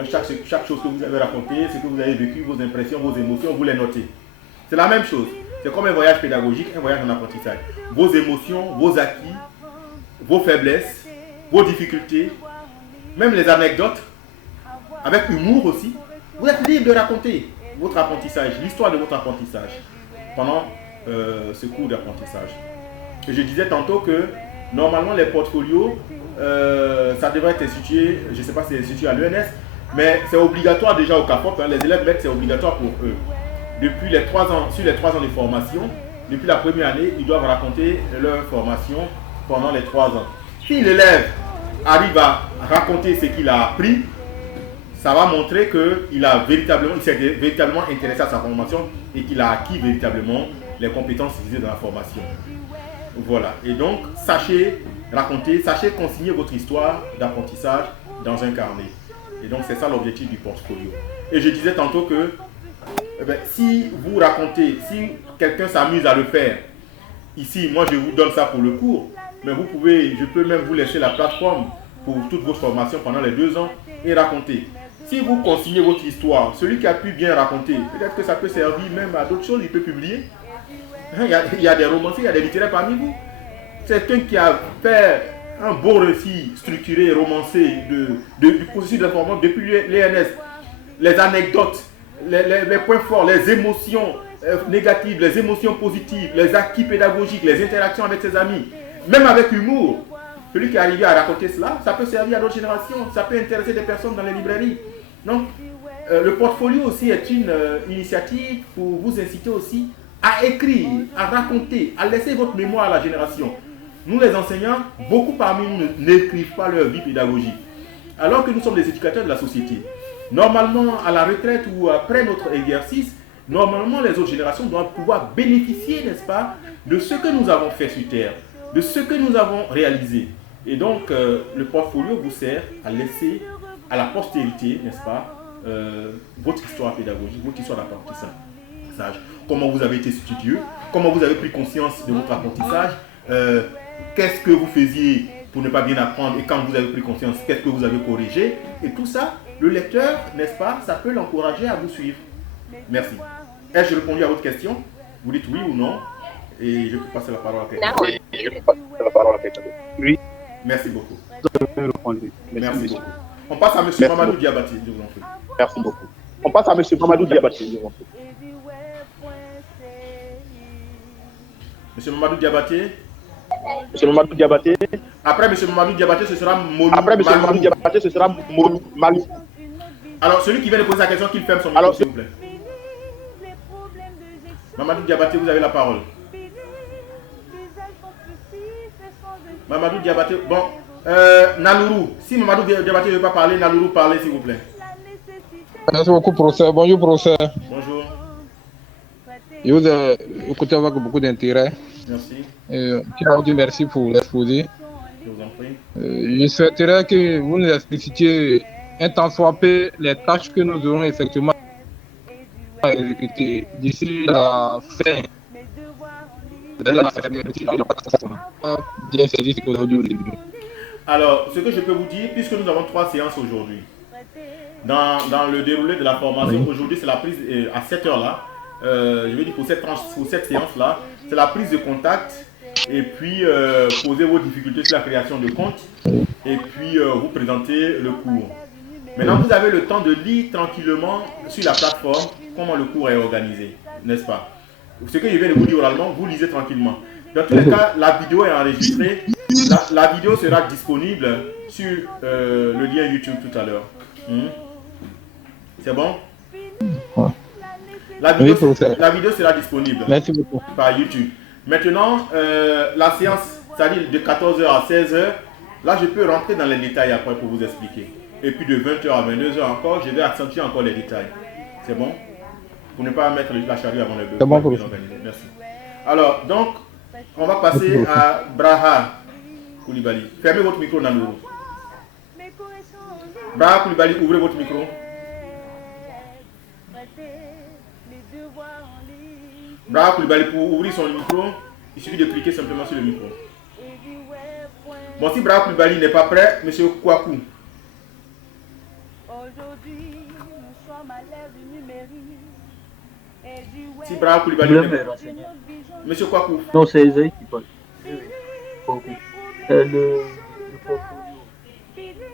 Chaque chose que vous avez raconté, ce que vous avez vécu, vos impressions, vos émotions, vous les notez. C'est la même chose. C'est comme un voyage pédagogique, un voyage en apprentissage. Vos émotions, vos acquis, vos faiblesses, vos difficultés, même les anecdotes, avec humour aussi. Vous êtes libre de raconter votre apprentissage, l'histoire de votre apprentissage pendant ce cours d'apprentissage. Et je disais tantôt que normalement les portfolios, ça devrait être institué, je ne sais pas si c'est institué à l'ENS, mais c'est obligatoire déjà au CAFOP, les élèves mettent, c'est obligatoire pour eux. Depuis les 3 ans, sur les 3 ans de formation, depuis la première année, ils doivent raconter leur formation pendant les 3 ans. Si l'élève arrive à raconter ce qu'il a appris, ça va montrer qu'il s'est véritablement intéressé à sa formation et qu'il a acquis véritablement les compétences visées dans la formation. Voilà. Et donc, sachez raconter, sachez consigner votre histoire d'apprentissage dans un carnet. Et donc, c'est ça l'objectif du portfolio. Et je disais tantôt que si vous racontez, si quelqu'un s'amuse à le faire, ici, moi je vous donne ça pour le cours, mais je peux même vous laisser la plateforme pour toutes vos formations pendant les 2 ans et raconter. Si vous consignez votre histoire, celui qui a pu bien raconter, peut-être que ça peut servir même à d'autres choses, il peut publier. Il y a des romanciers, il y a des littéraires parmi vous. C'est quelqu'un qui a fait un beau récit structuré, romancé du processus de formation depuis l'ENS. Les anecdotes, les points forts, les émotions négatives, les émotions positives, les acquis pédagogiques, les interactions avec ses amis, même avec humour. Celui qui est arrivé à raconter cela, ça peut servir à d'autres générations, ça peut intéresser des personnes dans les librairies. Donc, le portfolio aussi est une initiative pour vous inciter aussi à écrire, à raconter, à laisser votre mémoire à la génération. Nous les enseignants, beaucoup parmi nous n'écrivent pas leur vie pédagogique, alors que nous sommes des éducateurs de la société. Normalement, à la retraite ou après notre exercice, normalement les autres générations doivent pouvoir bénéficier, n'est-ce pas, de ce que nous avons fait sur Terre, de ce que nous avons réalisé. Et donc, le portfolio vous sert à laisser à la postérité, n'est-ce pas, votre histoire pédagogique, votre histoire d'apprentissage. Comment vous avez été studieux, comment vous avez pris conscience de votre apprentissage, qu'est-ce que vous faisiez pour ne pas bien apprendre et quand vous avez pris conscience, qu'est-ce que vous avez corrigé. Et tout ça, le lecteur, n'est-ce pas, ça peut l'encourager à vous suivre. Merci. Ai-je répondu à votre question? Vous dites oui ou non? Et je peux passer la parole à quelqu'un. Oui. Merci beaucoup. Merci beaucoup. On passe à M. Mamadou Diabaté, je vous en prie. Merci beaucoup. On passe à M. Mamadou Diabaté. Monsieur Mamadou Diabaté. Monsieur Mamadou Diabaté. Après Monsieur Mamadou Diabaté, ce sera Molou. Après Monsieur Mamadou Diabaté, ce sera Malou. Alors, celui qui vient de poser la question, qu'il ferme son micro, s'il vous plaît. Mamadou Diabaté, vous avez la parole. Mamadou Diabaté, bon, Nalourou, si Mamadou Diabaté ne veut pas parler, Nalourou, parlez, s'il vous plaît. Merci beaucoup, professeur. Bonjour, professeur. Bonjour. Je vous ai écouté avec beaucoup d'intérêt. Merci. Je tiens à vous dire merci pour l'exposé. Je vous en prie. Je souhaiterais que vous nous explicitiez un tant soit peu les tâches que nous aurons effectivement à exécuter d'ici la fin de la fermeture. Bien saisi ce que vous avez dit au début. Alors, ce que je peux vous dire, puisque nous avons 3 séances aujourd'hui, dans le déroulé de la formation, aujourd'hui c'est la prise à 7 heures là, je veux dire pour cette séance-là, c'est la prise de contact et puis poser vos difficultés sur la création de compte et puis vous présenter le cours. Maintenant, vous avez le temps de lire tranquillement sur la plateforme comment le cours est organisé, n'est-ce pas? Ce que je viens de vous dire oralement, vous lisez tranquillement. Dans tous les cas, la vidéo est enregistrée. La vidéo sera disponible sur le lien YouTube tout à l'heure. C'est bon? La vidéo sera disponible par YouTube. Maintenant, la séance, c'est-à-dire de 14h à 16h, là je peux rentrer dans les détails après pour vous expliquer. Et puis de 20h à 22h encore, je vais accentuer encore les détails. C'est bon? Pour ne pas mettre la charrue avant le bœuf. C'est bon pour Merci. Alors, donc, on va passer à Braha Koulibaly. Fermez votre micro, Nanourou. Braha Koulibaly, ouvrez votre micro. Braha Koulibaly, pour ouvrir son micro, il suffit de cliquer simplement sur le micro. Bon, si Braha Koulibaly n'est pas prêt, Monsieur Kouakou. Si Braha Koulibaly n'est pas prêt. Monsieur Kouakou. Non, c'est Esaïe qui parle.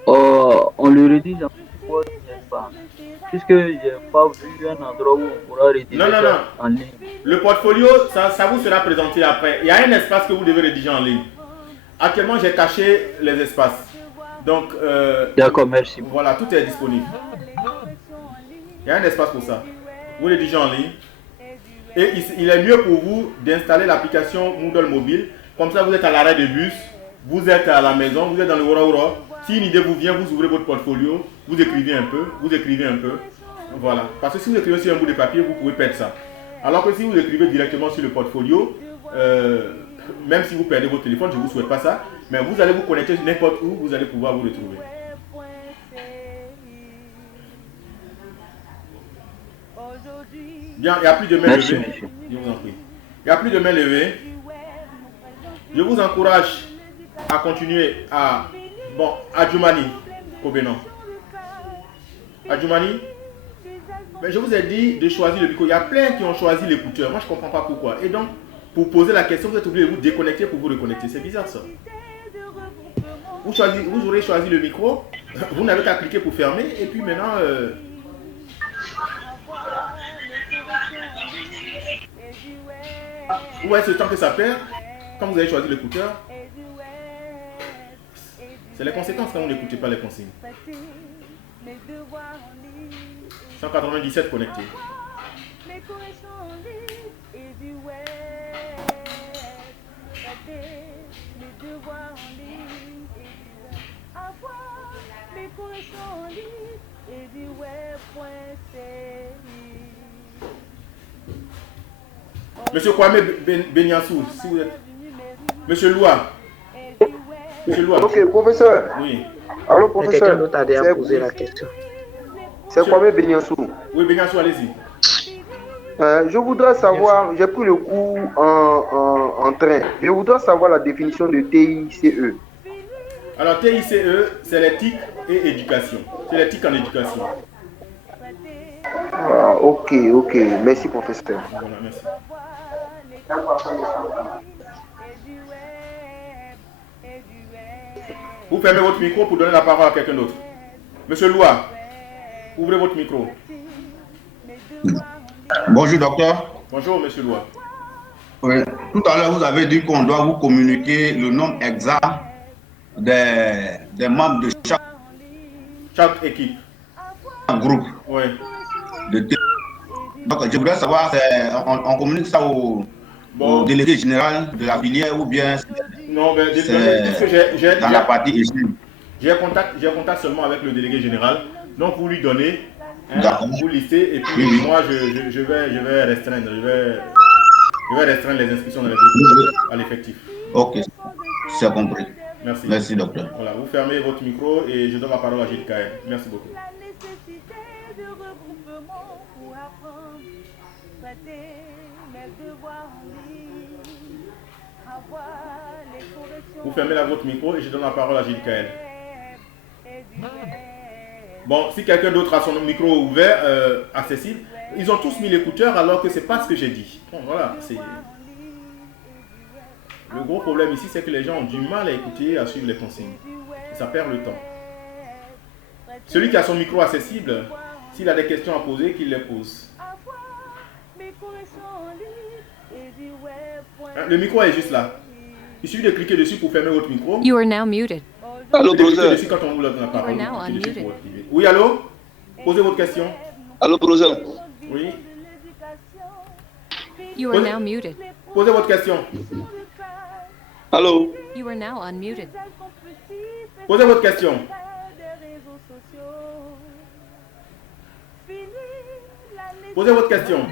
On le rédige en quoi pas. Puisque je n'ai pas vu un endroit où on pourra rédiger en ligne. Le portfolio, ça vous sera présenté après. Il y a un espace que vous devez rédiger en ligne. Actuellement, j'ai caché les espaces. Donc, d'accord, merci. Voilà, tout est disponible. Il y a un espace pour ça. Vous rédigez en ligne. Et il est mieux pour vous d'installer l'application Moodle mobile. Comme ça, vous êtes à l'arrêt de bus, vous êtes à la maison, vous êtes dans le Wora. Si une idée vous vient, vous ouvrez votre portfolio, vous écrivez un peu, Voilà. Parce que si vous écrivez sur un bout de papier, vous pouvez perdre ça. Alors que si vous écrivez directement sur le portfolio, même si vous perdez votre téléphone, je ne vous souhaite pas ça, mais vous allez vous connecter n'importe où, vous allez pouvoir vous retrouver. Bien, il n'y a plus de main levée. Je vous en prie. Il n'y a plus de main levée. Je vous encourage à continuer à... Bon, Adjoumani, Kobenon. Adjoumani, mais je vous ai dit de choisir le micro. Il y a plein qui ont choisi l'écouteur. Moi, je ne comprends pas pourquoi. Et donc, pour poser la question, vous êtes obligé de vous déconnecter pour vous reconnecter. C'est bizarre ça. Vous aurez choisi le micro. Vous n'avez qu'à cliquer pour fermer. Et puis maintenant... Ouais, c'est le temps que ça perd. Quand vous avez choisi l'écouteur, c'est les conséquences quand vous n'écoutez pas les consignes. 197 connectés. Monsieur Kwame Benyassou, si vous êtes... Monsieur Loua. Monsieur Loua. Ok, professeur. Oui. Alors, professeur. Quelqu'un d'autre a déjà posé la question. C'est Kwame Benyassou. Oui, Benyassou, allez-y. Je voudrais savoir, j'ai pris le cours en train. Je voudrais savoir la définition de TICE. Alors, TICE, c'est l'éthique et éducation. C'est l'éthique en éducation. Ah, ok. Merci, professeur. Voilà, merci. Vous fermez votre micro pour donner la parole à quelqu'un d'autre. Monsieur Loua, ouvrez votre micro. Bonjour, docteur. Bonjour, monsieur Loua. Oui. Tout à l'heure, vous avez dit qu'on doit vous communiquer le nombre exact des membres de chaque équipe. Groupe. Oui. Donc, je voudrais savoir, on communique ça au délégué général de la filière ou bien non, mais c'est dans la partie ici. J'ai contact seulement avec le délégué général. Donc, vous lui donnez, vous listez, et puis moi, je vais restreindre. Je vais restreindre les inscriptions dans les groupes à l'effectif. Ok, c'est compris. Merci. Merci, docteur. Voilà, vous fermez votre micro et je donne la parole à Gilles Kael. Merci beaucoup. Vous fermez votre micro et je donne la parole à Gilles Kael. Bon, si quelqu'un d'autre a son micro ouvert, accessible, ils ont tous mis l'écouteur alors que ce n'est pas ce que j'ai dit. Bon, voilà, c'est... Le gros problème ici, c'est que les gens ont du mal à écouter et à suivre les consignes. Et ça perd le temps. Celui qui a son micro accessible, s'il a des questions à poser, qu'il les pose. Le micro est juste là. Il suffit de cliquer dessus pour fermer votre micro. You are now muted. Allô, brother. Dessus quand on vous donne la parole. Oui, allô? Posez votre question. Allô, brother. Oui. You are now muted. Posez votre question. Allô? You are now unmuted. Posez votre question. Posez votre question.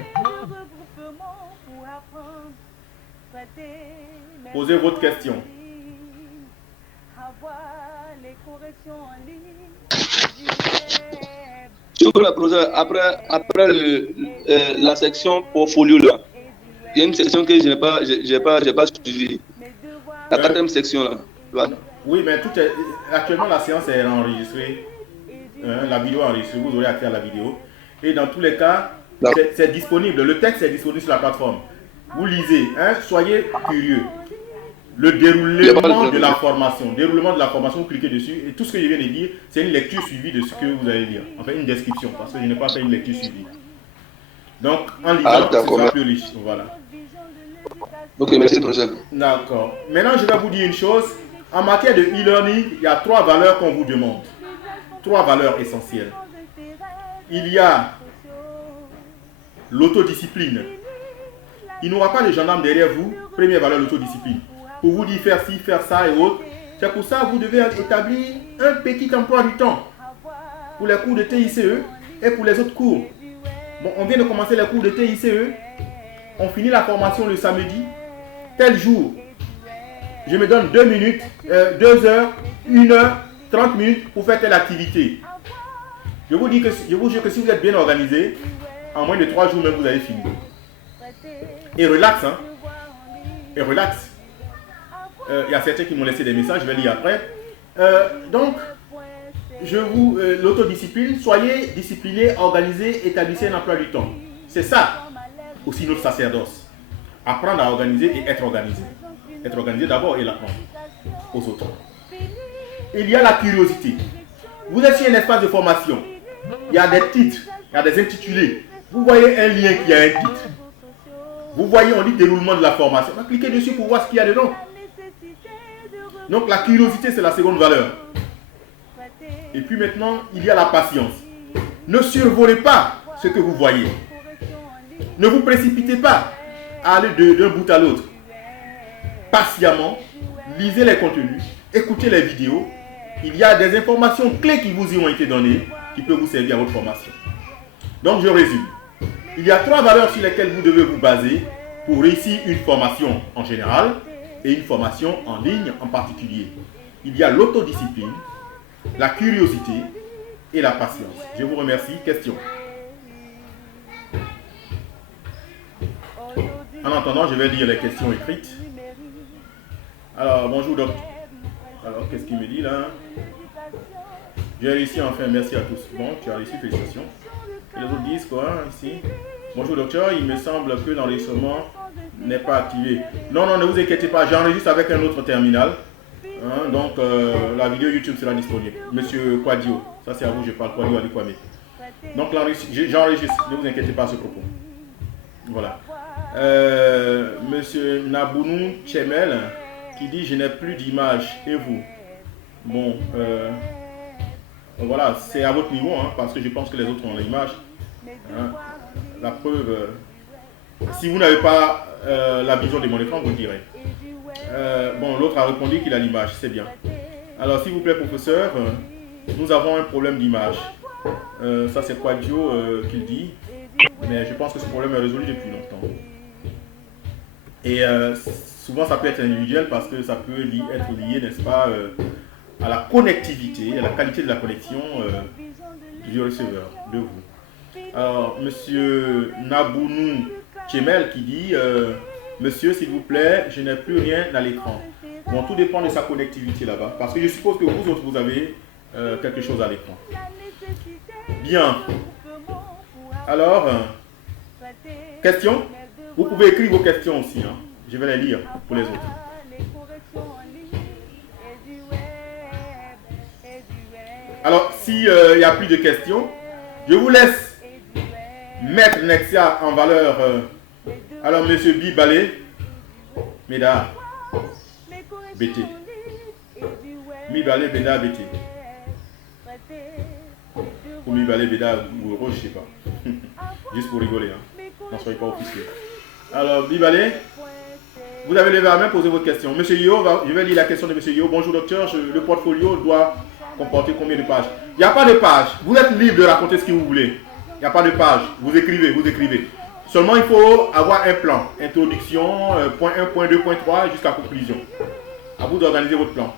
Posez votre question. Après la section portfolio là, il y a une section que je n'ai pas suivie. La quatrième section là. Voilà. Oui, mais actuellement la séance est enregistrée. La vidéo est enregistrée, vous aurez accès à la vidéo. Et dans tous les cas, c'est disponible. Le texte est disponible sur la plateforme. Vous lisez, soyez curieux. Le déroulement de la formation. Déroulement de la formation, vous cliquez dessus. Et tout ce que je viens de dire, c'est une lecture suivie de ce que vous allez lire. Enfin, une description, parce que je n'ai pas fait une lecture suivie. Donc, en lisant, ce sera plus riche. Voilà. Ok, merci, professeur. D'accord. Maintenant, je vais vous dire une chose. En matière de e-learning, il y a 3 valeurs qu'on vous demande. 3 valeurs essentielles. Il y a l'autodiscipline. Il n'y aura pas de gendarme derrière vous. Première valeur, l'autodiscipline. Pour vous dire faire ci, faire ça et autres. C'est pour ça que vous devez établir un petit emploi du temps. Pour les cours de TICE et pour les autres cours. Bon, on vient de commencer les cours de TICE. On finit la formation le samedi. Tel jour, je me donne 2 minutes, 2 heures, 1 heure, 30 minutes pour faire telle activité. Je vous jure que si vous êtes bien organisé, en moins de 3 jours même, vous avez fini. Et relax, hein. Et relax. Il y a certains qui m'ont laissé des messages, je vais lire après. Donc, l'autodiscipline, soyez disciplinés, organisés, établissez un emploi du temps. C'est ça aussi notre sacerdoce. Apprendre à organiser et être organisé. Être organisé d'abord et l'apprendre aux autres. Il y a la curiosité. Vous êtes sur un espace de formation. Il y a des titres, il y a des intitulés. Vous voyez un lien qui a un titre. Vous voyez, on dit déroulement de la formation. Cliquez dessus pour voir ce qu'il y a dedans. Donc la curiosité, c'est la seconde valeur. Et puis maintenant, il y a la patience. Ne survolez pas ce que vous voyez. Ne vous précipitez pas à aller d'un bout à l'autre. Patiemment, lisez les contenus, écoutez les vidéos. Il y a des informations clés qui vous y ont été données, qui peuvent vous servir à votre formation. Donc je résume. Il y a 3 valeurs sur lesquelles vous devez vous baser pour réussir une formation en général et une formation en ligne en particulier. Il y a l'autodiscipline, la curiosité et la patience. Je vous remercie. Question. En attendant, je vais lire les questions écrites. Alors, bonjour docteur. Alors, qu'est-ce qu'il me dit là? J'ai réussi enfin, merci à tous. Bon, tu as réussi, félicitations. Et les autres disent quoi ici? Bonjour docteur, il me semble que l'enregistrement n'est pas activé. Non, ne vous inquiétez pas, j'enregistre avec un autre terminal. Donc, la vidéo YouTube sera disponible. Monsieur Quadio, ça c'est à vous, je parle Quadio Ali Kwame. Donc j'enregistre, ne vous inquiétez pas à ce propos. Voilà. Monsieur Nabounou Tchemel qui dit je n'ai plus d'image. Et vous? Bon, voilà, c'est à votre niveau, hein, parce que je pense que les autres ont l'image. Hein. La preuve, si vous n'avez pas la vision de mon écran, vous le direz. Bon, l'autre a répondu qu'il a l'image, c'est bien. Alors, s'il vous plaît, professeur, nous avons un problème d'image. Ça, c'est Quadio qui le dit. Mais je pense que ce problème est résolu depuis longtemps. Et souvent, ça peut être individuel parce que ça peut être lié, n'est-ce pas, à la connectivité, à la qualité de la connexion du receveur, de vous. Alors, monsieur Nabounou Tchemel qui dit monsieur, s'il vous plaît, je n'ai plus rien à l'écran. Bon, tout dépend de sa connectivité là-bas. Parce que je suppose que vous autres, vous avez quelque chose à l'écran. Bien. Alors, questions? Vous pouvez écrire vos questions aussi. Hein. Je vais les lire pour les autres. Alors, s'il n'y a plus de questions, je vous laisse mettre Nexia en valeur. Alors, monsieur Bibalé, Médard, BT. Bibalé, Médard, BT. Ou Bibalé, Médard, ou Rose, je ne sais pas. Juste pour rigoler, hein. N'en soyez pas offusqués. Alors, Bibalé, vous avez levé la main, posez votre question. Monsieur Yo, je vais lire la question de monsieur Yo. Bonjour docteur, le portfolio doit comporter combien de pages? Il n'y a pas de pages. Vous êtes libre de raconter ce que vous voulez. Il n'y a pas de pages. Vous écrivez, vous écrivez. Seulement, il faut avoir un plan. Introduction, point 1, point 2, point 3, jusqu'à conclusion. À vous d'organiser votre plan.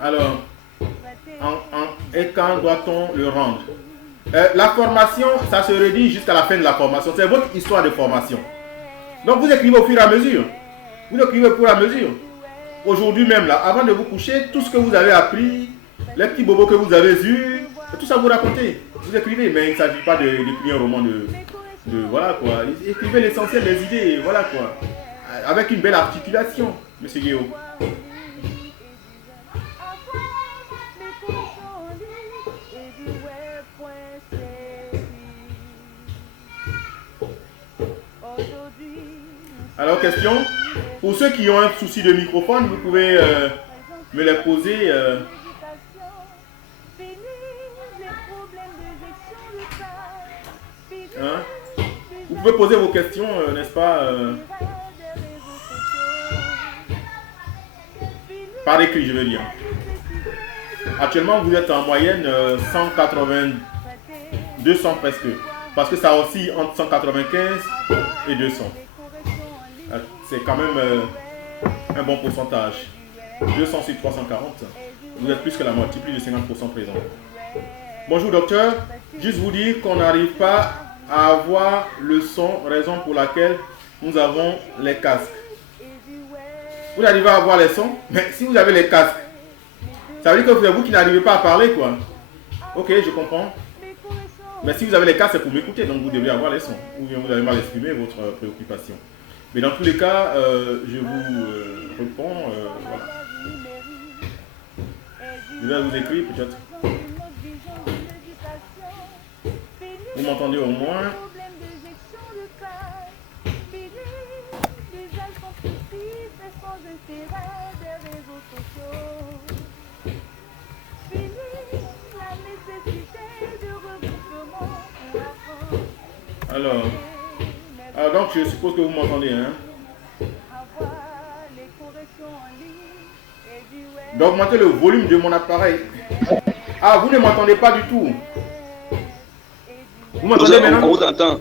Alors, et quand doit-on le rendre? La formation, ça se rédige jusqu'à la fin de la formation. C'est votre histoire de formation. Donc, vous écrivez au fur et à mesure. Vous écrivez au fur et à mesure. Aujourd'hui même, là, avant de vous coucher, tout ce que vous avez appris, les petits bobos que vous avez eus, tout ça vous racontez. Vous écrivez, mais il ne s'agit pas d'écrire un roman de voilà quoi. Écrivez l'essentiel des idées, voilà quoi. Avec une belle articulation, monsieur Guillaume. Alors, question. Pour ceux qui ont un souci de microphone, vous pouvez me les poser. Hein? Vous pouvez poser vos questions, n'est-ce pas? Par écrit, je veux dire. Actuellement, vous êtes en moyenne 180, 200 presque. Parce que ça oscille entre 195 et 200. C'est quand même un bon pourcentage. 200 sur 340. Vous êtes plus que la moitié, plus de 50% présent. Bonjour docteur. Juste vous dire qu'on n'arrive pas à avoir le son, raison pour laquelle nous avons les casques. Vous n'arrivez à avoir les sons, mais si vous avez les casques, ça veut dire que c'est vous qui n'arrivez pas à parler, quoi. Ok, je comprends. Mais si vous avez les casques, c'est pour m'écouter, donc vous devez avoir les sons. Ou bien vous avez mal exprimé votre préoccupation. Mais dans tous les cas, je vous réponds. Voilà. Je vais vous écrire peut-être. Vous m'entendez au moins? Alors donc je suppose que vous m'entendez, hein? D'augmenter le volume de mon appareil. Ah, vous ne m'entendez pas du tout. Vous m'entendez maintenant? On vous entend.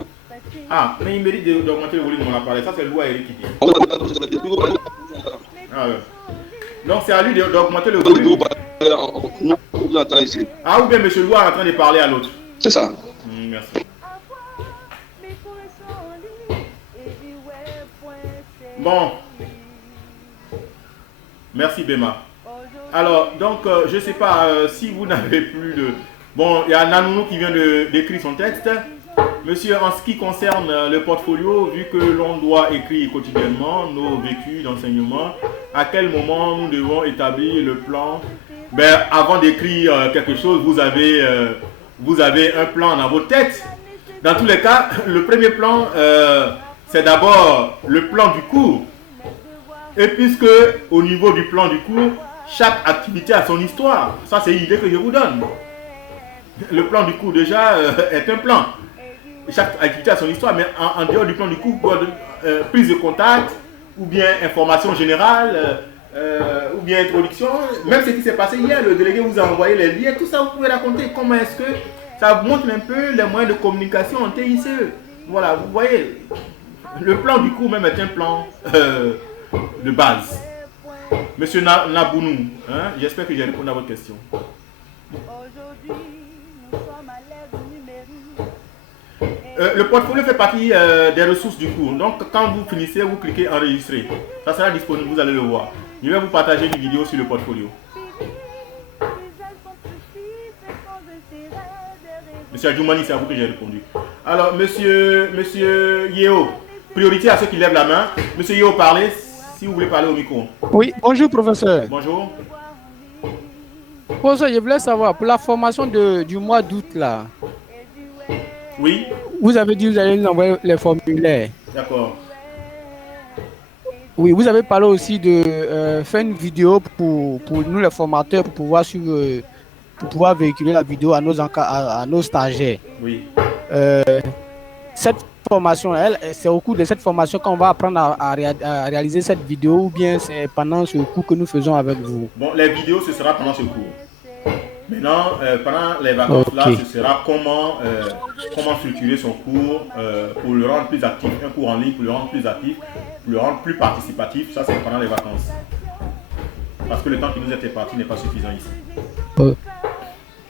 Ah, mais il mérite d'augmenter le volume de mon appareil. Ça, c'est le loi Eric qui dit. Ah, ouais. Donc, c'est à lui d'augmenter le volume. On vous entend ici. Ah, ou bien M. Loua est en train de parler à l'autre. C'est ça. Merci. Bon. Merci, Bema. Alors, donc, je ne sais pas si vous n'avez plus de... Bon, il y a Nanounou qui vient d'écrire son texte. Monsieur, en ce qui concerne le portfolio, vu que l'on doit écrire quotidiennement nos vécus d'enseignement, à quel moment nous devons établir le plan? Ben, avant d'écrire quelque chose, vous avez un plan dans votre tête. Dans tous les cas, le premier plan, c'est d'abord le plan du cours. Et puisque au niveau du plan du cours, chaque activité a son histoire. Ça, c'est l'idée que je vous donne. Le plan du cours, déjà, est un plan. Chaque activité a son histoire, mais en dehors du plan du cours, prise de contact, ou bien information générale, ou bien introduction. Même ce qui s'est passé hier, le délégué vous a envoyé les liens, tout ça, vous pouvez raconter comment est-ce que ça montre un peu les moyens de communication en TICE. Voilà, vous voyez, le plan du cours même est un plan de base. Monsieur Nabounou, hein, j'espère que j'ai répondu à votre question. Le portfolio fait partie des ressources du cours. Donc, quand vous finissez, vous cliquez enregistrer. Ça sera disponible, vous allez le voir. Je vais vous partager une vidéo sur le portfolio. Monsieur Adjoumani, c'est à vous que j'ai répondu. Alors, monsieur Yeo, priorité à ceux qui lèvent la main. Monsieur Yeo, parlez, si vous voulez parler au micro. Oui, bonjour professeur. Bonjour. Professeur, je voulais savoir, pour la formation du mois d'août là. Oui. Vous avez dit que vous allez nous envoyer les formulaires. D'accord. Oui, vous avez parlé aussi de faire une vidéo pour nous les formateurs pour pouvoir suivre, pour pouvoir véhiculer la vidéo à nos stagiaires. Oui. Cette formation, c'est au cours de cette formation qu'on va apprendre à réaliser cette vidéo ou bien c'est pendant ce cours que nous faisons avec vous? Bon, les vidéos, ce sera pendant ce cours. Maintenant, pendant les vacances, là, ce sera comment structurer son cours pour le rendre plus actif. Un cours en ligne pour le rendre plus actif, pour le rendre plus participatif. Ça, c'est pendant les vacances. Parce que le temps qui nous était parti n'est pas suffisant ici.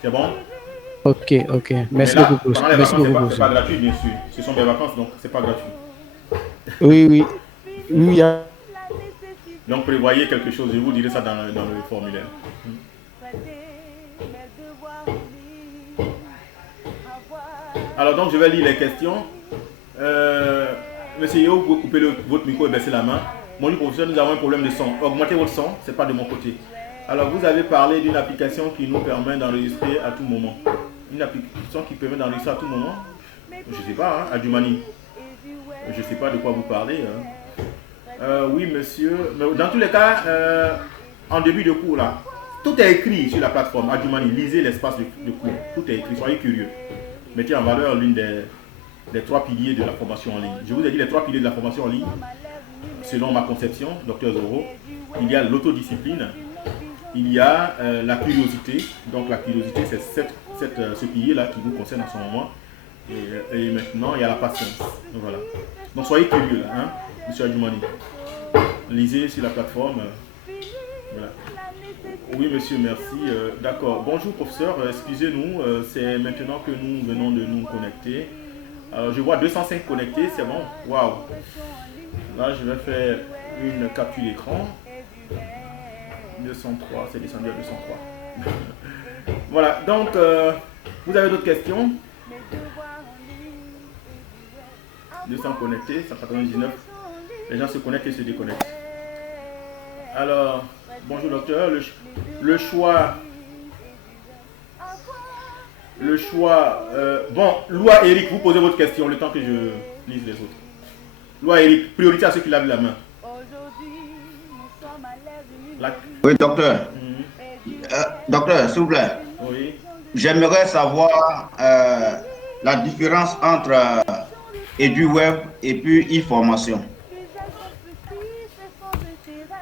C'est bon? Ok. Merci beaucoup. Pendant les vacances, c'est pas gratuit, bien sûr. Ce sont des vacances, donc c'est pas gratuit. Oui. Donc, prévoyez quelque chose. Je vous dirai ça dans le formulaire. Alors donc je vais lire les questions. Monsieur Yo, vous pouvez couper votre micro et baisser la main. Mon professeur, nous avons un problème de son. Augmentez votre son, c'est pas de mon côté. Alors vous avez parlé d'une application qui nous permet d'enregistrer à tout moment. Une application qui permet d'enregistrer à tout moment. Je sais pas, hein, Adjoumani. Je sais pas de quoi vous parlez. Hein. Oui monsieur. Mais dans tous les cas, en début de cours là, tout est écrit sur la plateforme. Adjoumani, lisez l'espace de cours. Tout est écrit, soyez curieux. Mettez en valeur l'une des 3 piliers de la formation en ligne. Je vous ai dit les 3 piliers de la formation en ligne. Selon ma conception, Dr Zoro, il y a l'autodiscipline, il y a la curiosité. Donc la curiosité, c'est ce pilier-là qui vous concerne en ce moment. Et maintenant, il y a la patience. Donc, voilà. Donc soyez curieux là, hein, monsieur Adjoumani. Lisez sur la plateforme. Voilà. Oui, monsieur, merci. D'accord. Bonjour, professeur. Excusez-nous, c'est maintenant que nous venons de nous connecter. Je vois 205 connectés, c'est bon. Waouh. Là, je vais faire une capture d'écran. 203, c'est descendu à 203. Voilà, donc, vous avez d'autres questions? 200 connectés, 199. Les gens se connectent et se déconnectent. Alors, bonjour docteur, le choix, bon, Loi Eric, vous posez votre question le temps que je lise les autres. Loi Eric, priorité à ceux qui lavent la main. Oui, docteur. Docteur, s'il vous plaît. Oui. J'aimerais savoir la différence entre EduWeb et puis e-formation.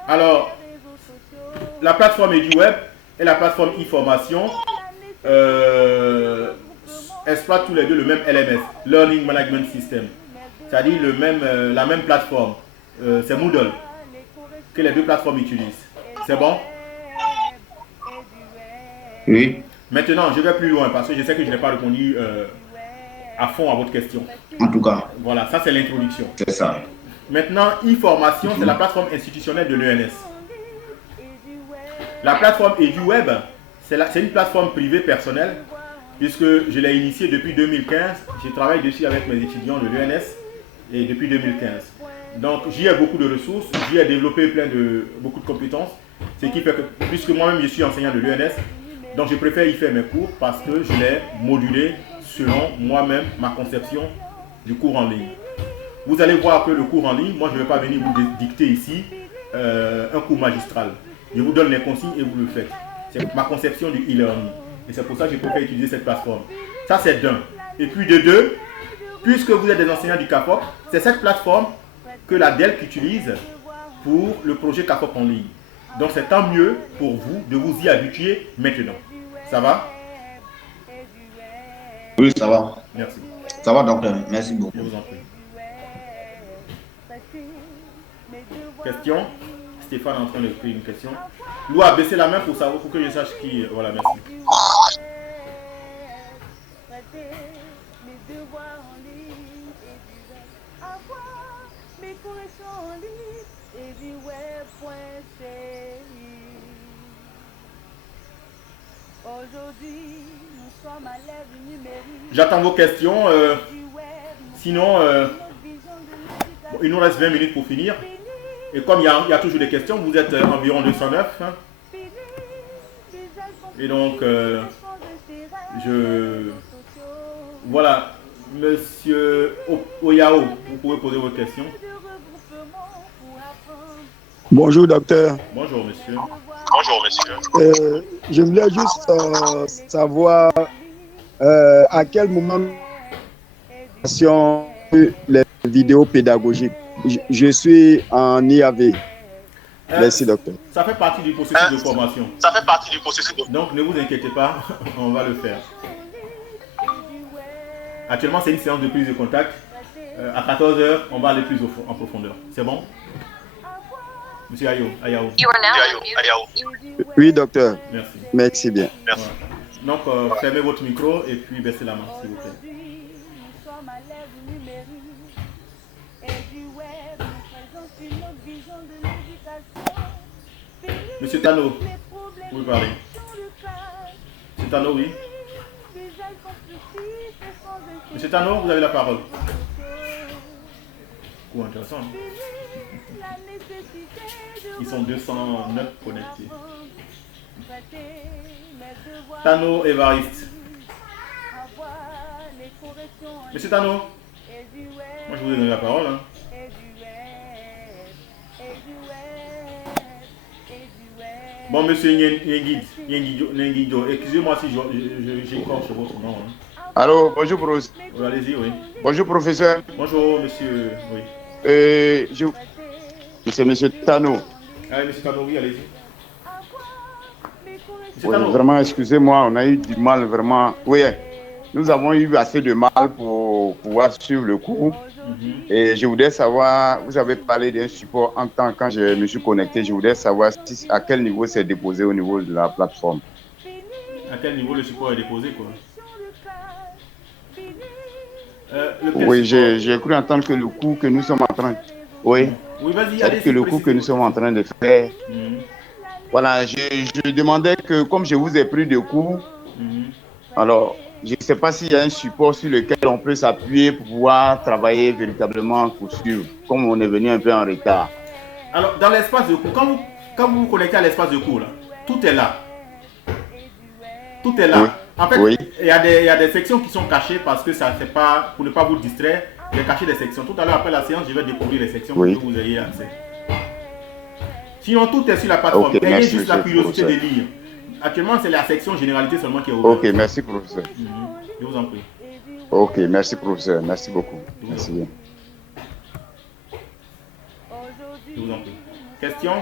Alors, la plateforme EduWeb et la plateforme e-formation exploitent tous les deux le même LMS, Learning Management System. C'est-à-dire la même plateforme. C'est Moodle que les deux plateformes utilisent. C'est bon? Oui. Maintenant, je vais plus loin parce que je sais que je n'ai pas répondu à fond à votre question. En tout cas. Voilà, ça c'est l'introduction. C'est ça. Maintenant, e-formation, c'est la plateforme institutionnelle de l'ENS. La plateforme EduWeb, c'est une plateforme privée personnelle puisque je l'ai initié depuis 2015. Je travaille dessus avec mes étudiants de l'ENS et depuis 2015. Donc j'y ai beaucoup de ressources, j'y ai développé beaucoup de compétences, ce qui fait que, puisque moi-même je suis enseignant de l'ENS, donc je préfère y faire mes cours parce que je l'ai modulé selon moi-même ma conception du cours en ligne. Vous allez voir que le cours en ligne, moi je ne vais pas venir vous dicter ici un cours magistral. Je vous donne les consignes et vous le faites. C'est ma conception du e-learning. Et c'est pour ça que je préfère utiliser cette plateforme. Ça c'est d'un. Et puis de deux, puisque vous êtes des enseignants du CAFOP, c'est cette plateforme que la DELC utilise pour le projet CAFOP en ligne. Donc c'est tant mieux pour vous de vous y habituer maintenant. Ça va? Oui, ça va. Merci. Ça va, docteur. Merci beaucoup. Je vous en prie. Question? Stéphane est en train d'écrire une question. Lou a baissé la main pour savoir, pour que je sache qui. Voilà, merci. J'attends vos questions. Sinon, bon, il nous reste 20 minutes pour finir. Et comme il y a toujours des questions, vous êtes environ 209. Hein. Et donc, voilà, monsieur Oyao, vous pouvez poser vos questions. Bonjour, docteur. Bonjour, monsieur. Bonjour, monsieur. Je voulais juste savoir à quel moment les vidéos pédagogiques. Je suis en IAV. Merci, docteur. Ça fait partie du processus de formation. Ça fait partie du processus de... Donc, ne vous inquiétez pas, on va le faire. Actuellement, c'est une séance de prise de contact. À 14h, on va aller plus en profondeur. C'est bon? Monsieur Ayao. Oui, docteur. Merci. Merci bien. Merci. Voilà. Donc, fermez votre micro et puis baissez la main, s'il vous plaît. Monsieur Tano, vous pouvez parler. Monsieur Tano, oui. Monsieur Tano, vous avez la parole. Coup intéressant. Hein? Ils sont 209 connectés. Tano Évariste. Monsieur Tano, moi je vous ai donné la parole. Hein. Bon, monsieur Nyengido, excusez-moi si j'écorche votre nom. Hein. Allô, bonjour, professeur. Oui, allez-y, oui. Bonjour, professeur. Bonjour, monsieur. Oui. C'est monsieur Tano. Allez, monsieur Tano, oui, allez-y. Oui, vraiment, excusez-moi, on a eu du mal, vraiment. Oui, nous avons eu assez de mal pour pouvoir suivre le cours. Et je voudrais savoir, vous avez parlé d'un support en temps quand je me suis connecté, je voudrais savoir à quel niveau c'est déposé au niveau de la plateforme. À quel niveau le support est déposé, quoi? Oui, j'ai cru entendre que le cours que nous sommes en train... Oui, c'est que le cours que nous sommes en train de faire... Voilà, je demandais que, comme je vous ai pris de cours, alors... Je ne sais pas s'il y a un support sur lequel on peut s'appuyer pour pouvoir travailler véritablement pour suivre, comme on est venu un peu en retard. Alors, dans l'espace de cours, quand vous vous connectez à l'espace de cours, là, tout est là. Tout est là. Oui. En fait, il y a des sections qui sont cachées parce que ça c'est pas, pour ne pas vous distraire, j'ai caché des sections. Tout à l'heure, après la séance, je vais découvrir les sections pour que vous ayez accès. Sinon, tout est sur la plateforme. Ayez juste la curiosité de lire. Actuellement, c'est la section généralité seulement qui est ouverte. Ok, merci, professeur. Je vous en prie. Ok, merci, professeur. Merci beaucoup. Merci bien. Je vous en prie. Question?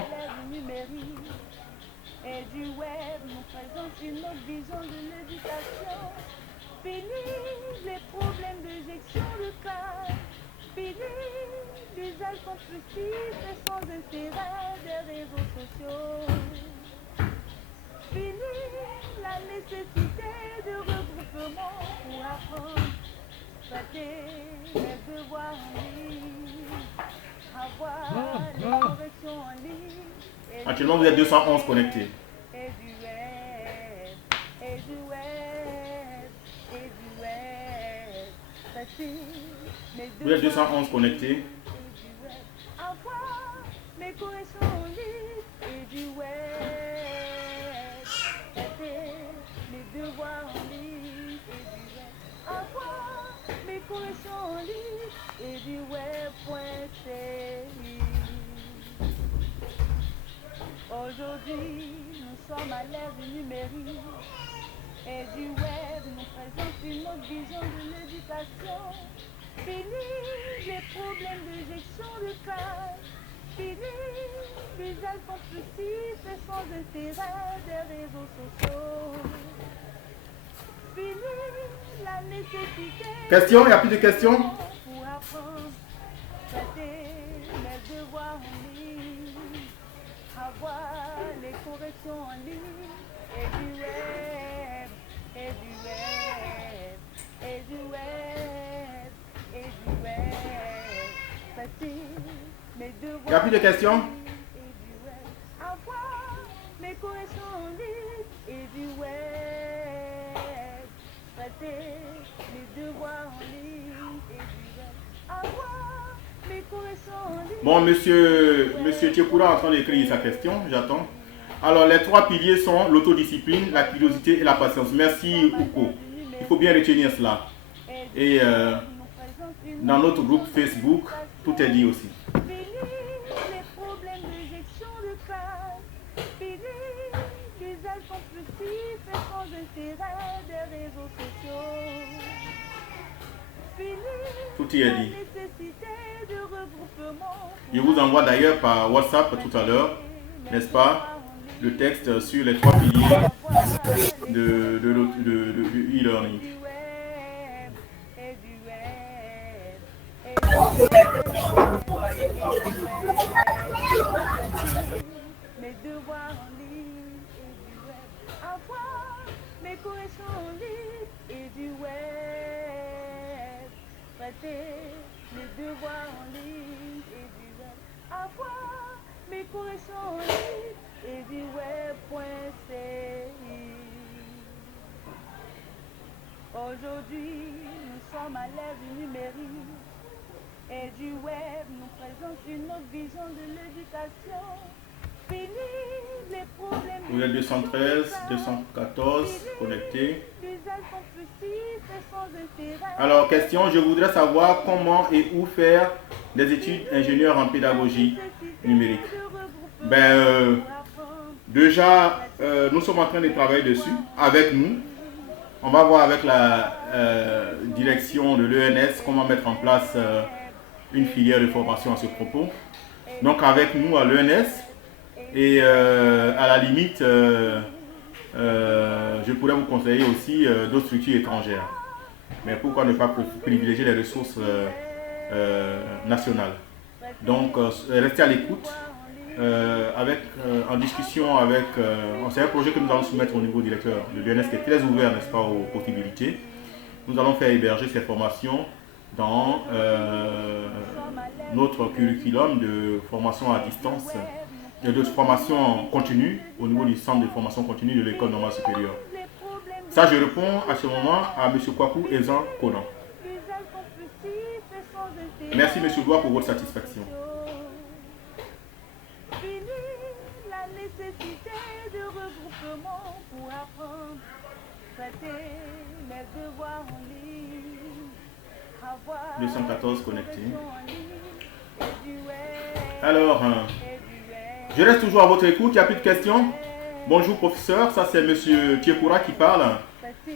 La nécessité de regroupement pour apprendre, traiter les devoirs en ligne, avoir des corrections en ligne. Actuellement, vous êtes 211 connectés. Vous êtes 211 connectés. Avoir mes corrections en ligne et du web. Traiter mes devoirs en ligne et du web. Avoir mes corrections en ligne et du web.ci. Aujourd'hui, nous sommes à l'ère du numérique et du web nous présente une autre vision de l'éducation. Fini les problèmes de gestion de classe. Fini l'usage compulsif et sans intérêt des réseaux sociaux. Fini la nécessité. Questions? Il n'y a plus de questions? Pour apprendre, traiter mes devoirs en ligne, avoir les corrections en ligne et du web, et du web, et du web, et du web. Traiter mes devoirs. Il n'y a plus de questions? Et du web. Avoir mes corrections en ligne et du web. Traiter mes devoirs en ligne et du web. Avoir mes corrections en ligne. Bon, monsieur Tiekoura est en train d'écrire sa question, j'attends. Alors, les trois piliers sont l'autodiscipline, la curiosité et la patience. Merci, Ouko. Il faut bien retenir cela. Et dans notre groupe Facebook, tout est dit aussi. Fini les problèmes de gestion de classe. Fini l'usage compulsif et sans intérêt des réseaux sociaux. Fini Tout y est la dit. nécessité de regroupement. Je vous envoie d'ailleurs par WhatsApp tout à l'heure, n'est-ce pas, le texte sur les trois piliers de e-learning. Mes devoirs en ligne et du web. Avoir mes corrections en ligne et du web. Traiter mes devoirs en ligne et du web. Avoir mes corrections en ligne et du web.ci. Aujourd'hui, nous sommes à l'ère du numérique et du web nous présente une autre vision de l'éducation. Fini les problèmes. Vous êtes 213, 214 connectés. L'usage compulsif et sans intérêt. Alors, question, je voudrais savoir comment et où faire des études ingénieurs en pédagogie numérique. Déjà, nous sommes en train de travailler dessus avec nous. On va voir avec la direction de l'ENS comment mettre en place une filière de formation à ce propos. Donc avec nous à l'ENS et à la limite, je pourrais vous conseiller aussi d'autres structures étrangères. Mais pourquoi ne pas privilégier les ressources nationales? Donc restez à l'écoute. En discussion avec... c'est un projet que nous allons soumettre au niveau directeur de l'UNES qui est très ouvert, n'est-ce pas, aux possibilités. Nous allons faire héberger ces formations dans notre curriculum de formation à distance, de formation continue au niveau du centre de formation continue de l'école normale supérieure. Ça, je réponds à ce moment à M. Kwaku Ezan Konan. Merci M. Doua pour votre satisfaction. Fini la nécessité de regroupement pour apprendre, traiter mes devoirs en ligne, avoir 214 connectés. Alors, je reste toujours à votre écoute, il n'y a plus de questions. Bonjour professeur, ça c'est M. Tiekoura qui parle.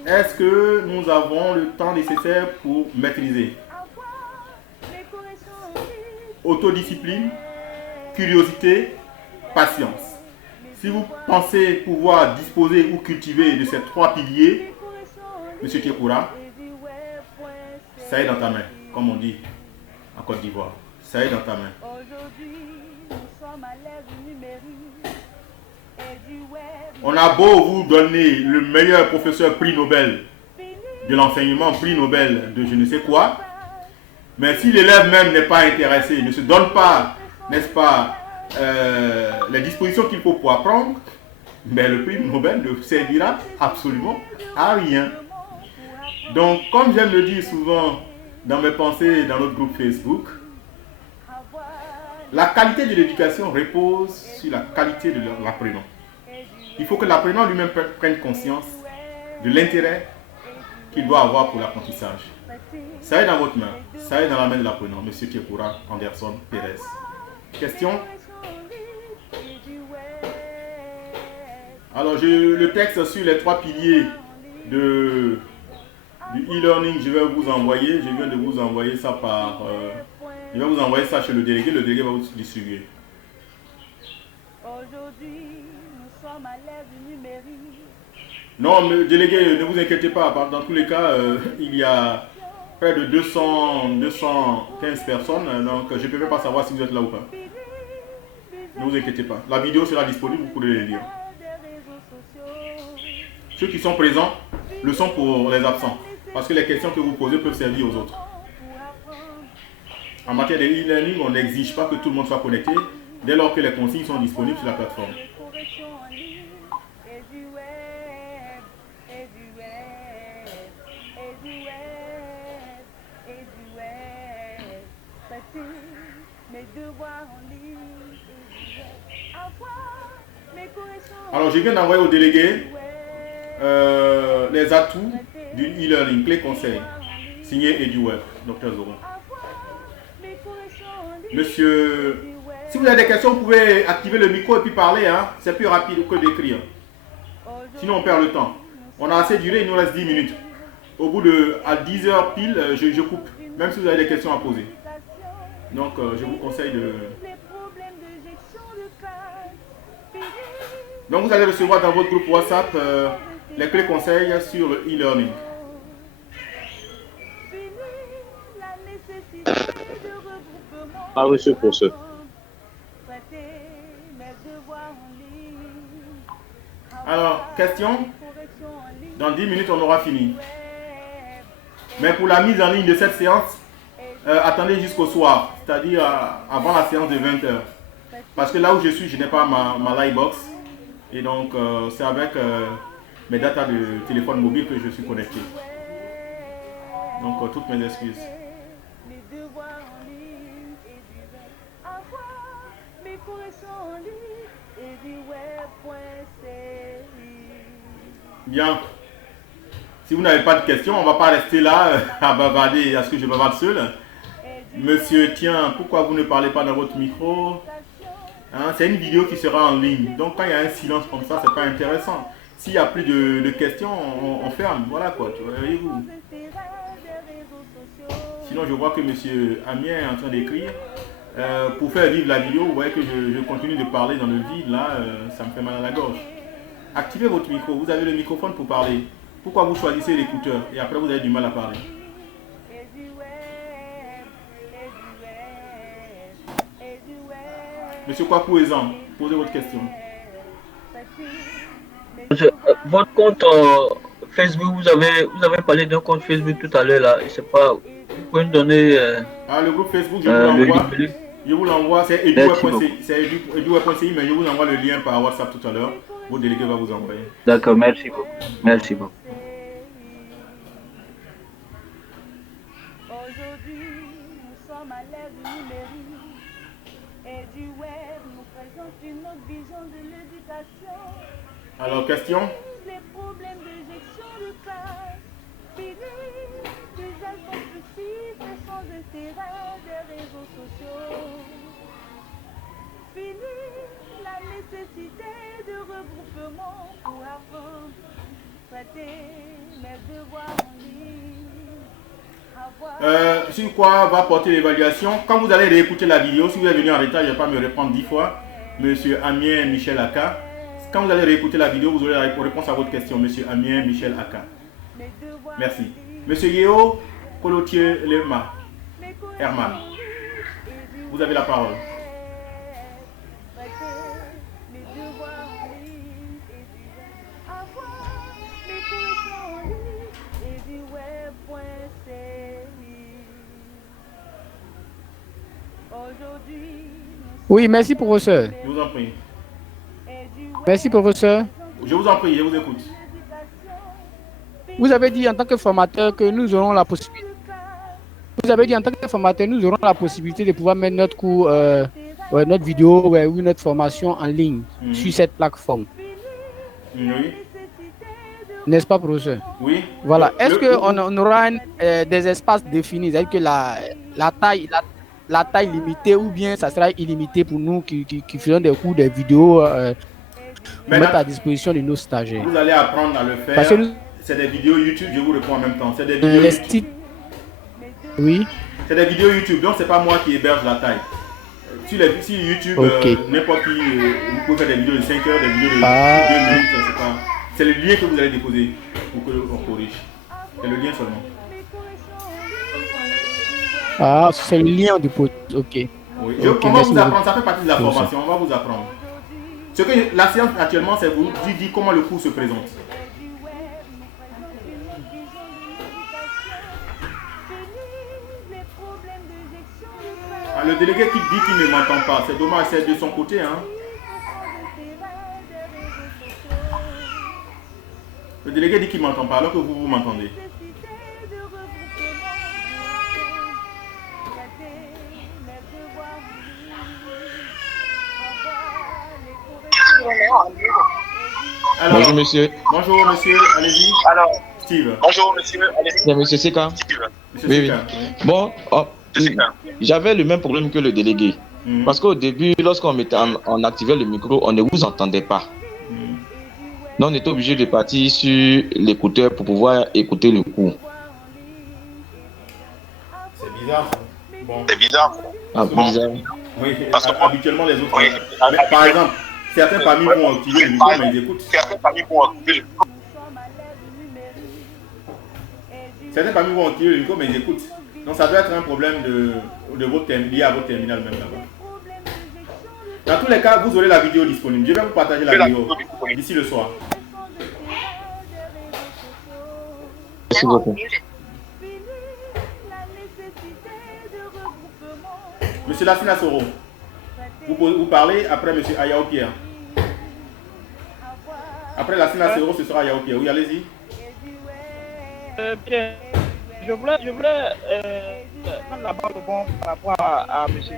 Est-ce que nous avons le temps nécessaire pour maîtriser? Autodiscipline, curiosité, patience. Si vous pensez pouvoir disposer ou cultiver de ces trois piliers, M. Tiekoura, ça est dans ta main, comme on dit en Côte d'Ivoire. Ça est dans ta main. On a beau vous donner le meilleur professeur prix Nobel de l'enseignement, prix Nobel de je ne sais quoi, mais si l'élève même n'est pas intéressé, ne se donne pas, n'est-ce pas, les dispositions qu'il faut pour apprendre, mais le prix Nobel ne servira absolument à rien. Donc, comme j'aime le dire souvent dans mes pensées dans notre groupe Facebook. La qualité de l'éducation repose sur la qualité de l'apprenant. Il faut que l'apprenant lui-même prenne conscience de l'intérêt qu'il doit avoir pour l'apprentissage. Ça est dans votre main, ça est dans la main de l'apprenant, M. Kekura Anderson Pérez. Question? Alors, le texte sur les 3 piliers du e-learning, je vais vous envoyer. Je viens de vous envoyer ça par... je vais vous envoyer ça chez le délégué va vous distribuer. Aujourd'hui, nous sommes à l'ère du numérique. Non, le délégué, ne vous inquiétez pas. Dans tous les cas, il y a près de 215 personnes. Donc, je ne peux même pas savoir si vous êtes là ou pas. Ne vous inquiétez pas. La vidéo sera disponible, vous pourrez les lire. Ceux qui sont présents le sont pour les absents. Parce que les questions que vous posez peuvent servir aux autres. En matière de e-learning, on n'exige pas que tout le monde soit connecté dès lors que les consignes sont disponibles sur la plateforme. Alors, je viens d'envoyer au délégué les atouts du e-learning, clé conseil, signé EduWeb, Dr Zoron. Monsieur, si vous avez des questions, vous pouvez activer le micro et puis parler. Hein? C'est plus rapide que d'écrire. Sinon, on perd le temps. On a assez duré, il nous reste 10 minutes. Au bout à 10 h pile, je coupe, même si vous avez des questions à poser. Donc, je vous conseille de... Donc, vous allez recevoir dans votre groupe WhatsApp les clés conseils sur le e-learning. Pas reçu pour ce. Alors, question? Dans 10 minutes, on aura fini. Mais pour la mise en ligne de cette séance, attendez jusqu'au soir, c'est-à-dire avant la séance de 20 h. Parce que là où je suis, je n'ai pas ma Livebox. Et donc, c'est avec mes datas de téléphone mobile que je suis connecté. Donc, toutes mes excuses. Bien. Si vous n'avez pas de questions, on ne va pas rester là à bavarder, à ce que je bavarde seul. Monsieur, tiens, pourquoi vous ne parlez pas dans votre micro? Hein, c'est une vidéo qui sera en ligne. Donc quand il y a un silence comme ça, c'est pas intéressant. S'il n'y a plus de questions, on ferme. Voilà quoi, voyez-vous. Sinon, je vois que monsieur Amien est en train d'écrire. Pour faire vivre la vidéo, vous voyez que je continue de parler dans le vide. Là, ça me fait mal à la gorge. Activez votre micro. Vous avez le microphone pour parler. Pourquoi vous choisissez l'écouteur et après vous avez du mal à parler? Monsieur Kwakouezan, posez votre question. Votre compte Facebook, vous avez parlé d'un compte Facebook tout à l'heure là. Je sais pas. Vous pouvez me donner. Le groupe Facebook, je vous l'envoie. C'est eduweb.ci, mais je vous envoie le lien par WhatsApp tout à l'heure. Votre délégué va vous envoyer. D'accord, merci beaucoup. Merci beaucoup. Aujourd'hui, nous sommes à l'ère du numérique et du web nous présente une autre vision de l'éducation. Alors, question? Les problèmes de gestion de classe, fini l'usage compulsif et sans intérêt des réseaux sociaux. Fini la nécessité de regroupement pour apprendre, traiter mes devoirs en ligne. Sur quoi va porter l'évaluation? Quand vous allez réécouter la vidéo, si vous êtes venu en retard, je ne vais pas me répondre 10 fois, monsieur Amien Michel Aka. Quand vous allez réécouter la vidéo, vous aurez la réponse à votre question, monsieur Amien Michel Aka. Merci. Monsieur Yeo Colotier Lerma Herman, vous avez la parole. Oui, merci professeur. Je vous en prie. Merci professeur. Je vous en prie, je vous écoute. Vous avez dit en tant que formateur que nous aurons la possibilité vous avez dit en tant que formateur, nous aurons la possibilité de pouvoir mettre notre cours, notre vidéo ou notre formation en ligne sur cette plateforme. Oui. N'est-ce pas, professeur? Oui. Voilà. Est-ce qu'on aura des espaces définis? C'est-à-dire que la taille limitée ou bien ça sera illimité pour nous qui faisons des cours, des vidéos pour mettre à disposition de nos stagiaires? Vous allez apprendre à le faire. Parce que c'est des vidéos YouTube, je vous réponds en même temps. C'est des vidéos YouTube. Oui. C'est des vidéos YouTube, donc c'est pas moi qui héberge la taille. Sur YouTube, n'importe qui, vous pouvez faire des vidéos de 5 heures, des vidéos de 2 minutes, c'est le lien que vous allez déposer pour qu'on corrige. C'est le lien seulement. Ah, c'est le lien au dépôt. Ok. Oui. On va vous apprendre, ça fait partie de la formation, on va vous apprendre. Ce que la séance actuellement, c'est vous dire comment le cours se présente. Ah, le délégué qui dit qu'il ne m'entend pas, c'est dommage, c'est de son côté. Hein. Le délégué dit qu'il ne m'entend pas alors que vous m'entendez. Alors, bonjour monsieur. Bonjour monsieur, allez-y. Alors, Steve. Bonjour monsieur, allez-y. C'est monsieur Seka. Oui. Bon, j'avais le même problème que le délégué. Parce qu'au début, lorsqu'on activait le micro, on ne vous entendait pas. Donc on était obligé de partir sur l'écouteur pour pouvoir écouter le cours. C'est bizarre ça. Bon. C'est bizarre. Ah, bizarre. Oui, parce que habituellement les autres. Mais, par exemple, certains parmi vont activer le micro, mais ils écoutent. Certains parmi vont activer le micro. Certains parmi vont activer le micro, mais ils écoutent. Donc ça doit être un problème de votre lié à votre terminal même là-bas. Dans tous les cas, vous aurez la vidéo disponible. Je vais vous partager la vidéo d'ici le soir. Merci beaucoup. Monsieur Lassina Soro, vous parlez après monsieur Ayao Pierre. Après Lassina Soro, ce sera Ayao Pierre. Oui, allez-y. Bien. Je voulais prendre la balle au bon par rapport à monsieur.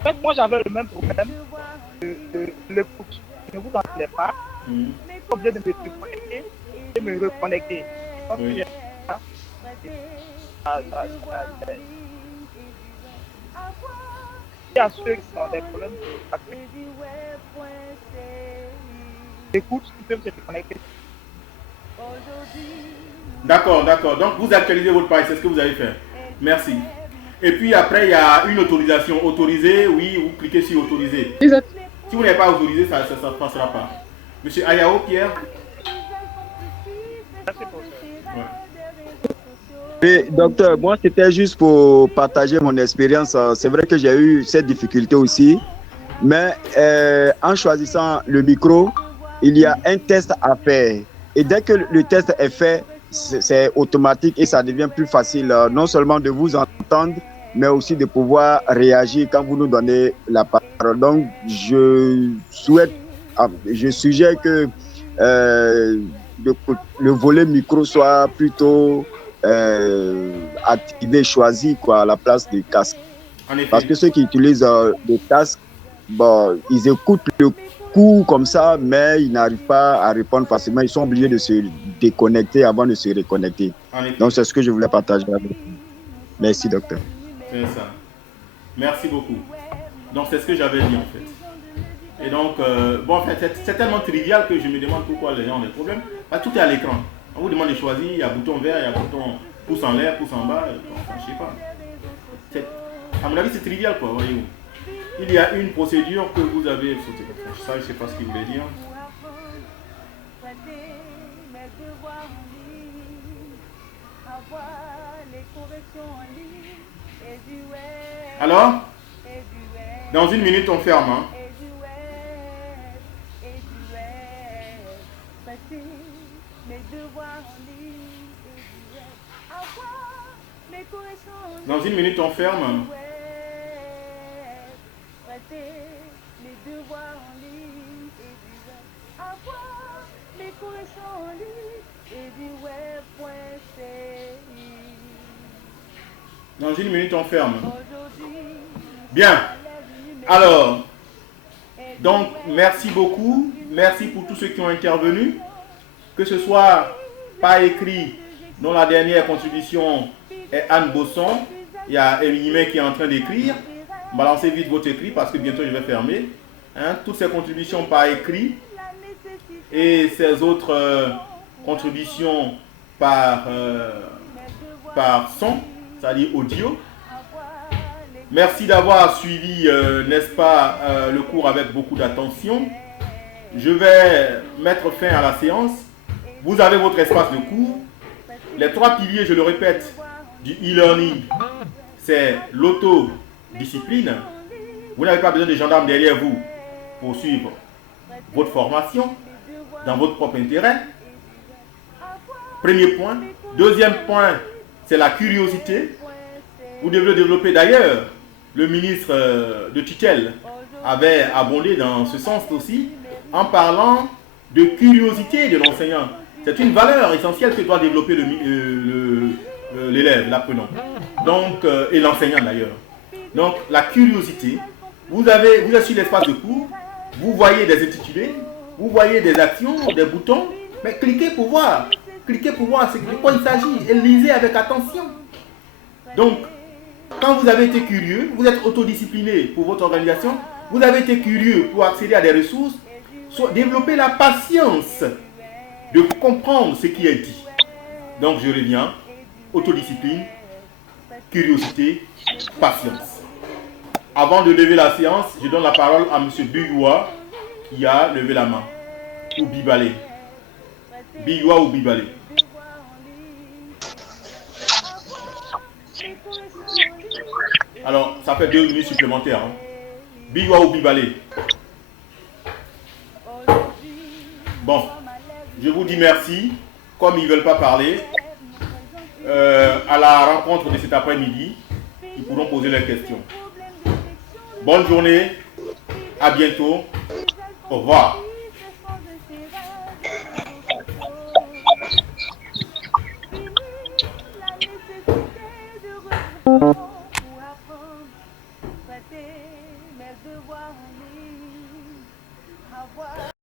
En fait, moi j'avais le même problème de l'écoute. Je ne vous entendais pas. Je suis obligé de me déconnecter et me reconnecter. Oui. Il y a ceux qui ont des problèmes d'écoute, qui peuvent se déconnecter. D'accord, d'accord. Donc vous actualisez votre page, c'est ce que vous avez fait. Merci. Et puis après, il y a une autorisation. Autorisée, oui, vous cliquez sur autoriser. Si vous n'avez pas autorisé, ça ne passera pas. Monsieur Ayao Pierre. Oui, docteur, moi c'était juste pour partager mon expérience. C'est vrai que j'ai eu cette difficulté aussi. Mais en choisissant le micro, il y a un test à faire. Et dès que le test est fait, c'est automatique et ça devient plus facile, non seulement de vous entendre, mais aussi de pouvoir réagir quand vous nous donnez la parole. Donc, je suggère que le volet micro soit plutôt activé, choisi à la place du casque. Parce que ceux qui utilisent le casque, bon, ils écoutent le coup comme ça, mais ils n'arrivent pas à répondre facilement. Ils sont obligés de se déconnecter avant de se reconnecter. Donc, c'est ce que je voulais partager avec vous. Merci, docteur. C'est ça. Merci beaucoup. Donc, c'est ce que j'avais dit en fait. Et donc, bon, en fait, c'est tellement trivial que je me demande pourquoi les gens ont des problèmes. Tout est à l'écran. On vous demande de choisir, il y a bouton vert, il y a bouton pouce en l'air, pouce en bas. Enfin, je sais pas. À mon avis, c'est trivial, quoi, voyez-vous. Il y a une procédure que vous avez sautée. Ça, je ne sais pas ce qu'il voulait dire. Alors, dans une minute, on ferme. Hein. Dans une minute, on ferme. Dans une minute, on ferme. Bien. Alors, donc, merci beaucoup. Merci pour tous ceux qui ont intervenu. Que ce soit par écrit, dont la dernière contribution est Anne Bosson. Il y a Émile qui est en train d'écrire. Balancez vite votre écrit parce que bientôt je vais fermer. Toutes ces contributions par écrit et ces autres contributions par son, c'est-à-dire audio. Merci d'avoir suivi, n'est-ce pas, le cours avec beaucoup d'attention. Je vais mettre fin à la séance. Vous avez votre espace de cours. Les 3 piliers, je le répète, du e-learning, c'est l'autodiscipline. Vous n'avez pas besoin de gendarmes derrière vous pour suivre votre formation dans votre propre intérêt. Premier point. Deuxième point, c'est la curiosité. Vous devez le développer d'ailleurs. Le ministre de tutelle avait abondé dans ce sens aussi en parlant de curiosité de l'enseignant. C'est une valeur essentielle que doit développer l'élève, l'apprenant. Donc, et l'enseignant d'ailleurs. Donc, la curiosité. Vous êtes sur l'espace de cours, vous voyez des intitulés, vous voyez des actions, des boutons, mais cliquez pour voir. Cliquez pour voir de quoi il s'agit et lisez avec attention. Donc, quand vous avez été curieux, vous êtes autodiscipliné pour votre organisation, vous avez été curieux pour accéder à des ressources, développez la patience de comprendre ce qui est dit. Donc, je reviens, autodiscipline, curiosité, patience. Avant de lever la séance, je donne la parole à M. Bigoua qui a levé la main. Ou Bibalé. Bigoua ou Bibalé. Alors, ça fait 2 minutes supplémentaires. Bigoua ou Bibalé. Bon, je vous dis merci. Comme ils ne veulent pas parler, à la rencontre de cet après-midi, ils pourront poser leurs questions. Bonne journée, à bientôt, au revoir.